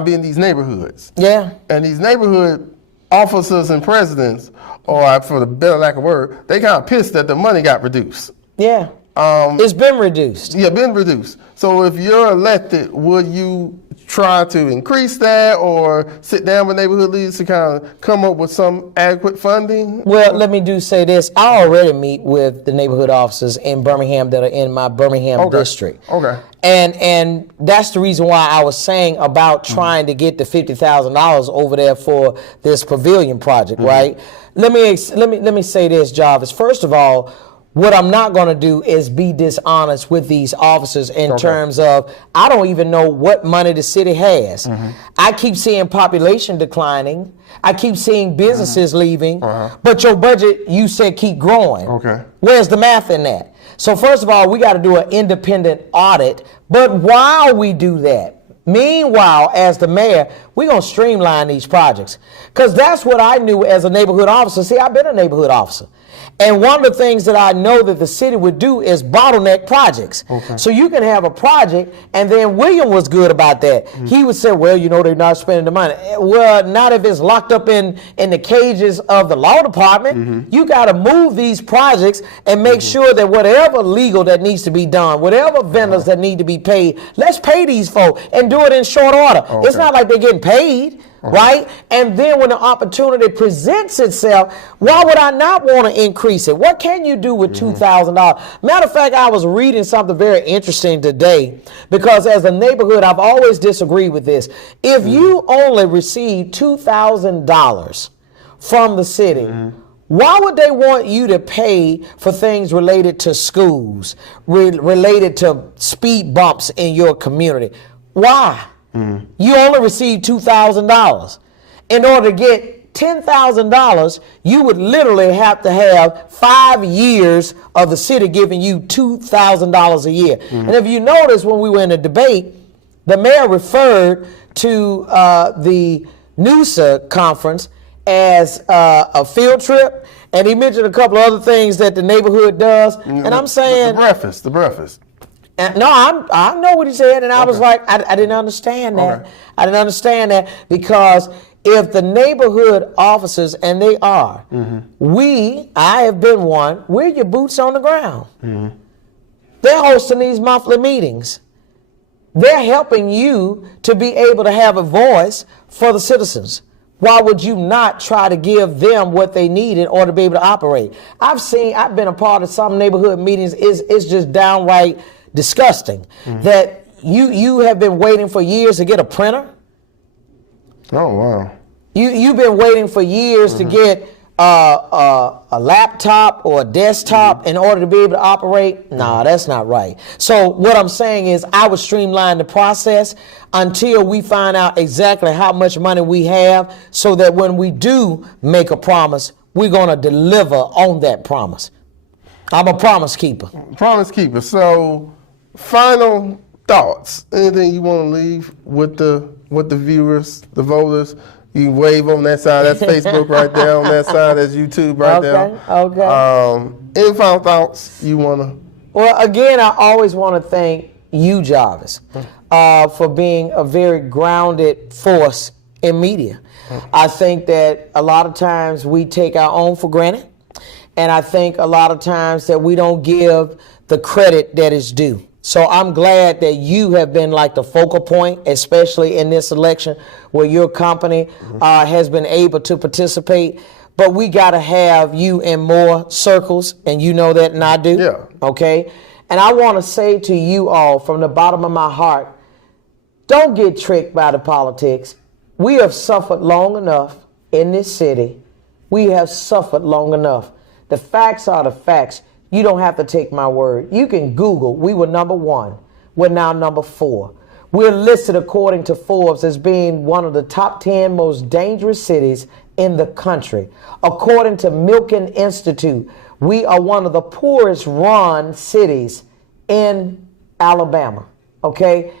be in these neighborhoods. Yeah. And these neighborhood officers and presidents, or for the better lack of word, they kind of pissed that the money got reduced. Yeah. It's been reduced. Yeah, been reduced. So if you're elected, would you try to increase that or sit down with neighborhood leaders to kind of come up with some adequate funding? Well, let me say this. I already meet with the neighborhood officers in Birmingham that are in my Birmingham district. Okay. And that's the reason why I was saying about trying to get the $50,000 over there for this pavilion project, right? Let me say this, Jarvis. First of all, what I'm not going to do is be dishonest with these officers in terms of I don't even know what money the city has. I keep seeing population declining. I keep seeing businesses leaving. But your budget, you said, keep growing. Okay. Where's the math in that? So first of all, we got to do an independent audit. But while we do that, meanwhile, as the mayor, we're going to streamline these projects. Because that's what I knew as a neighborhood officer. See, I've been a neighborhood officer. And one of the things that I know that the city would do is bottleneck projects. So you can have a project, and then William was good about that. He would say, well, they're not spending the money. Well, not if it's locked up in the cages of the law department. You got to move these projects and make sure that whatever legal that needs to be done, whatever vendors that need to be paid, let's pay these folks and do it in short order. It's not like they're getting paid. Right? And then when the opportunity presents itself, why would I not want to increase it? What can you do with $2,000? Matter of fact, I was reading something very interesting today because as a neighborhood, I've always disagreed with this. If you only receive $2,000 from the city, why would they want you to pay for things related to schools, related to speed bumps in your community? Why? You only receive $2,000. In order to get $10,000, you would literally have to have 5 years of the city giving you $2,000 a year. And if you notice when we were in the debate, the mayor referred to the NUSA conference as a field trip, and he mentioned a couple of other things that the neighborhood does, and I'm saying the breakfast. And no, I know what he said, and I was like, I didn't understand that. Okay. I didn't understand that because if the neighborhood officers, and they are, I have been one, we're your boots on the ground. They're hosting these monthly meetings. They're helping you to be able to have a voice for the citizens. Why would you not try to give them what they need in order to be able to operate? I've been a part of some neighborhood meetings. It's just downright disgusting that you have been waiting for years to get a printer. Oh, wow. You've been waiting for years to get a laptop or a desktop in order to be able to operate. Nah, that's not right. So what I'm saying is I would streamline the process until we find out exactly how much money we have so that when we do make a promise, we're going to deliver on that promise. I'm a promise keeper. Promise keeper. So final thoughts. Anything you want to leave with the viewers, the voters? You can wave on that side. That's Facebook right there. On that side, that's YouTube right there. Okay. Any final thoughts you want to? Well, again, I always want to thank you, Jarvis, for being a very grounded force in media. I think that a lot of times we take our own for granted, and I think a lot of times that we don't give the credit that is due. So I'm glad that you have been like the focal point, especially in this election where your company has been able to participate. But we got to have you in more circles, and you know that, and I do. Yeah. Okay? And I want to say to you all from the bottom of my heart, don't get tricked by the politics. We have suffered long enough in this city. We have suffered long enough. The facts are the facts. You don't have to take my word. You can Google. We were number 1. We're now number 4. We're listed according to Forbes as being one of the top 10 most dangerous cities in the country. According to Milken Institute, we are one of the poorest run cities in Alabama. Okay?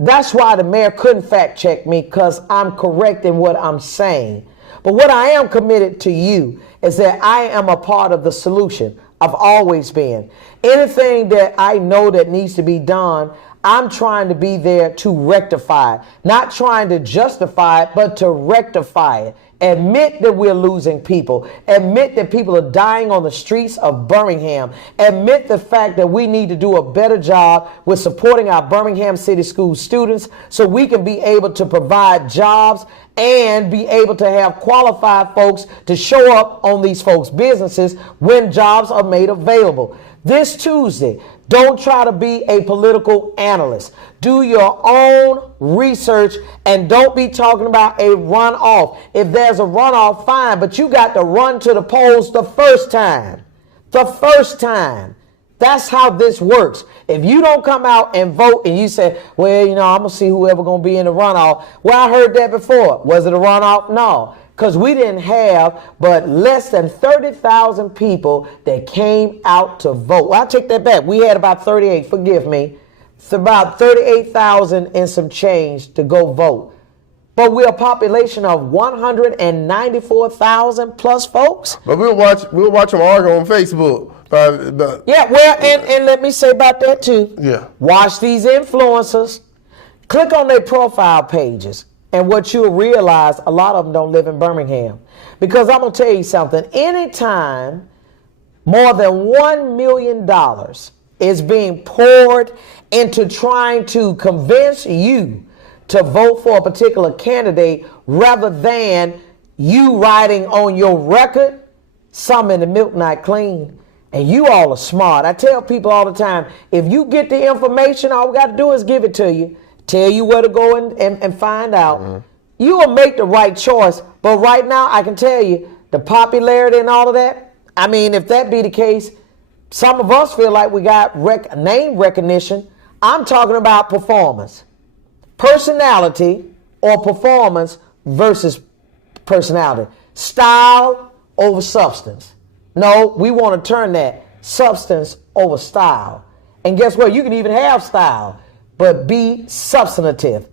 That's why the mayor couldn't fact check me, because I'm correct in what I'm saying. But what I am committed to you is that I am a part of the solution. I've always been. Anything that I know that needs to be done, I'm trying to be there to rectify it. Not trying to justify it, but to rectify it. Admit that we're losing people. Admit that people are dying on the streets of Birmingham. Admit the fact that we need to do a better job with supporting our Birmingham City School students so we can be able to provide jobs and be able to have qualified folks to show up on these folks' businesses when jobs are made available. This Tuesday, don't try to be a political analyst. Do your own research and don't be talking about a runoff. If there's a runoff, fine, but you got to run to the polls the first time. The first time. That's how this works. If you don't come out and vote and you say, well, you know, I'm going to see whoever going to be in the runoff. Well, I heard that before. Was it a runoff? No. Because we didn't have but less than 30,000 people that came out to vote. Well, I take that back. We had about 38, forgive me. It's about 38,000 and some change to go vote. But we're a population of 194,000 plus folks. But we'll watch them argue on Facebook. Yeah, well, and let me say about that too. Yeah. Watch these influencers. Click on their profile pages. And what you'll realize, a lot of them don't live in Birmingham. Because I'm going to tell you something. Anytime more than $1 million is being poured into trying to convince you to vote for a particular candidate rather than you writing on your record, some in the milk not clean. And you all are smart. I tell people all the time, if you get the information, all we got to do is give it to you. Tell you where to go and find out. You will make the right choice. But right now, I can tell you, the popularity and all of that, I mean, if that be the case, some of us feel like we got name recognition. I'm talking about performance. Personality or performance versus personality. Style over substance. No, we want to turn that substance over style. And guess what? You can even have style, but be substantive.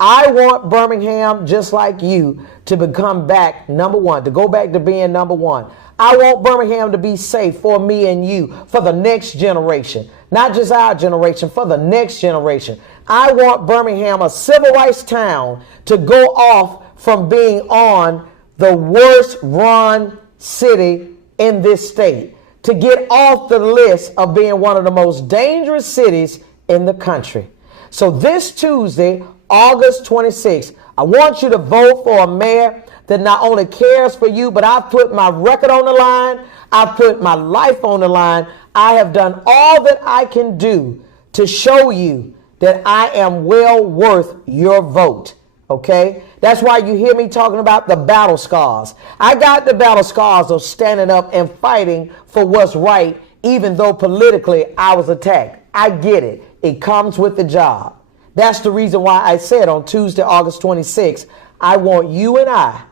I want Birmingham, just like you, to become back number one, to go back to being number one. I want Birmingham to be safe for me and you, for the next generation. Not just our generation, for the next generation. I want Birmingham, a civil rights town, to go off from being on the worst run city in this state, to get off the list of being one of the most dangerous cities in the country. So this Tuesday, August 26th, I want you to vote for a mayor that not only cares for you, but I've put my record on the line. I've put my life on the line. I have done all that I can do to show you that I am well worth your vote. Okay? That's why you hear me talking about the battle scars. I got the battle scars of standing up and fighting for what's right, even though politically I was attacked. I get it. It comes with the job. That's the reason why I said on Tuesday, August 26th, I want you and I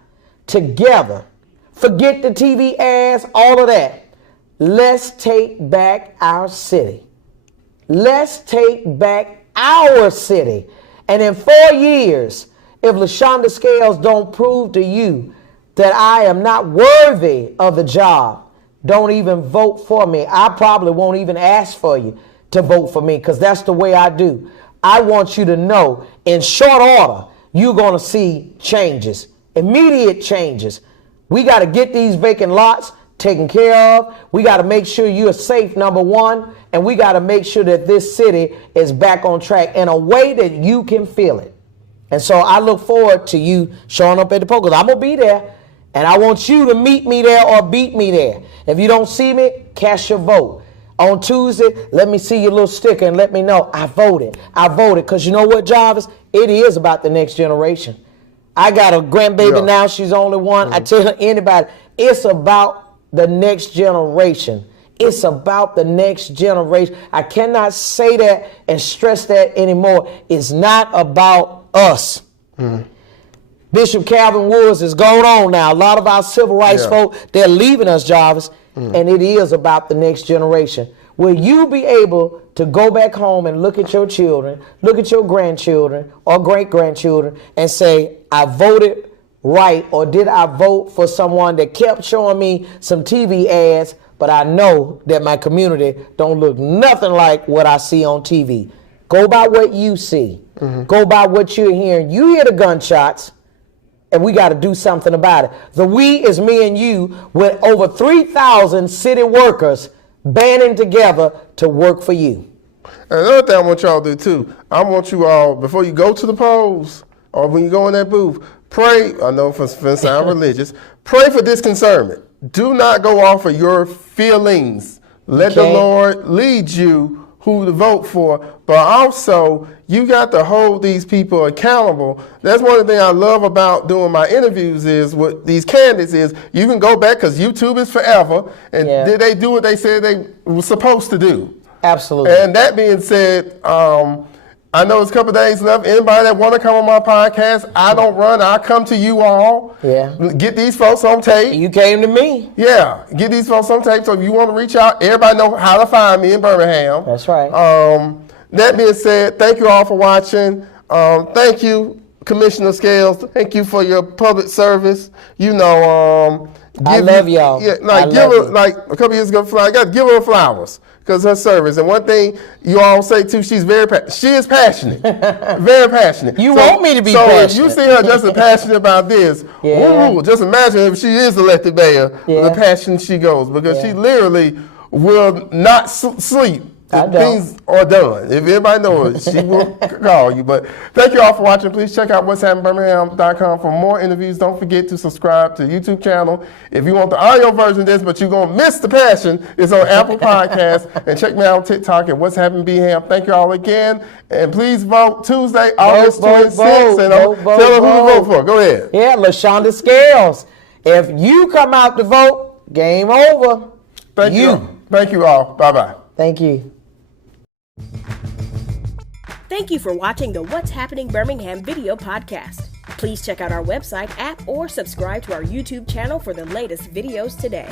together, forget the TV ads, all of that. Let's take back our city. Let's take back our city. And in 4 years, if Lashunda Scales don't prove to you that I am not worthy of the job, don't even vote for me. I probably won't even ask for you to vote for me, because that's the way I do. I want you to know in short order, you're going to see changes, immediate changes. We got to get these vacant lots taken care of. We got to make sure you're safe, number one. And we got to make sure that this city is back on track in a way that you can feel it. And so I look forward to you showing up at the poll, because I'm going to be there. And I want you to meet me there or beat me there. If you don't see me, cast your vote. On Tuesday, let me see your little sticker and let me know I voted. I voted, because you know what, Jarvis? It is about the next generation. I got a grandbaby now. She's only one. I tell anybody, it's about the next generation. It's about the next generation. I cannot say that and stress that anymore. It's not about us. Bishop Calvin Woods is going on now. A lot of our civil rights folk, they're leaving us, Jarvis. And it is about the next generation. Will you be able to go back home and look at your children, look at your grandchildren or great-grandchildren and say, I voted right, or did I vote for someone that kept showing me some TV ads, but I know that my community don't look nothing like what I see on TV. Go by what you see. Go by what you're hearing. You hear the gunshots. And we got to do something about it. The we is me and you, with over 3,000 city workers banding together to work for you. And another thing I want y'all to do too, I want you all, before you go to the polls or when you go in that booth, pray. I know for sound religious, pray for disconcernment. Do not go off of your feelings. Let the Lord lead you who to vote for, but also you got to hold these people accountable. That's one of the things I love about doing my interviews is with these candidates is you can go back, because YouTube is forever, and did they do what they said they were supposed to do? Absolutely. And that being said, I know it's a couple of days left. Anybody that want to come on my podcast, I don't run. I come to you all. Get these folks on tape. You came to me. Yeah. Get these folks on tape. So if you want to reach out, everybody know how to find me in Birmingham. That's right. That being said, thank you all for watching. Thank you, Commissioner Scales. Thank you for your public service. You know, I love y'all. Yeah, like give her, like a couple years ago, I got to give her flowers because her service. And one thing you all say too, she is passionate, very passionate. You want me to be passionate. So if you see her just as passionate about this, just imagine if she is elected mayor, the passion she goes, because she literally will not sleep. Things are done. If anybody knows it, she will call you. But thank you all for watching. Please check out what'shappenedbirmingham.com for more interviews. Don't forget to subscribe to the YouTube channel. If you want the audio version of this, but you're going to miss the passion, it's on Apple Podcasts. And check me out on TikTok at What's Happened Birmingham. Thank you all again. And please vote Tuesday, August 26th. And tell her who to vote for. Go ahead. Yeah, Lashunda Scales. If you come out to vote, game over. Thank you. Thank you all. Bye-bye. Thank you. Thank you for watching the What's Happening Birmingham video podcast. Please check out our website, app, or subscribe to our YouTube channel for the latest videos today.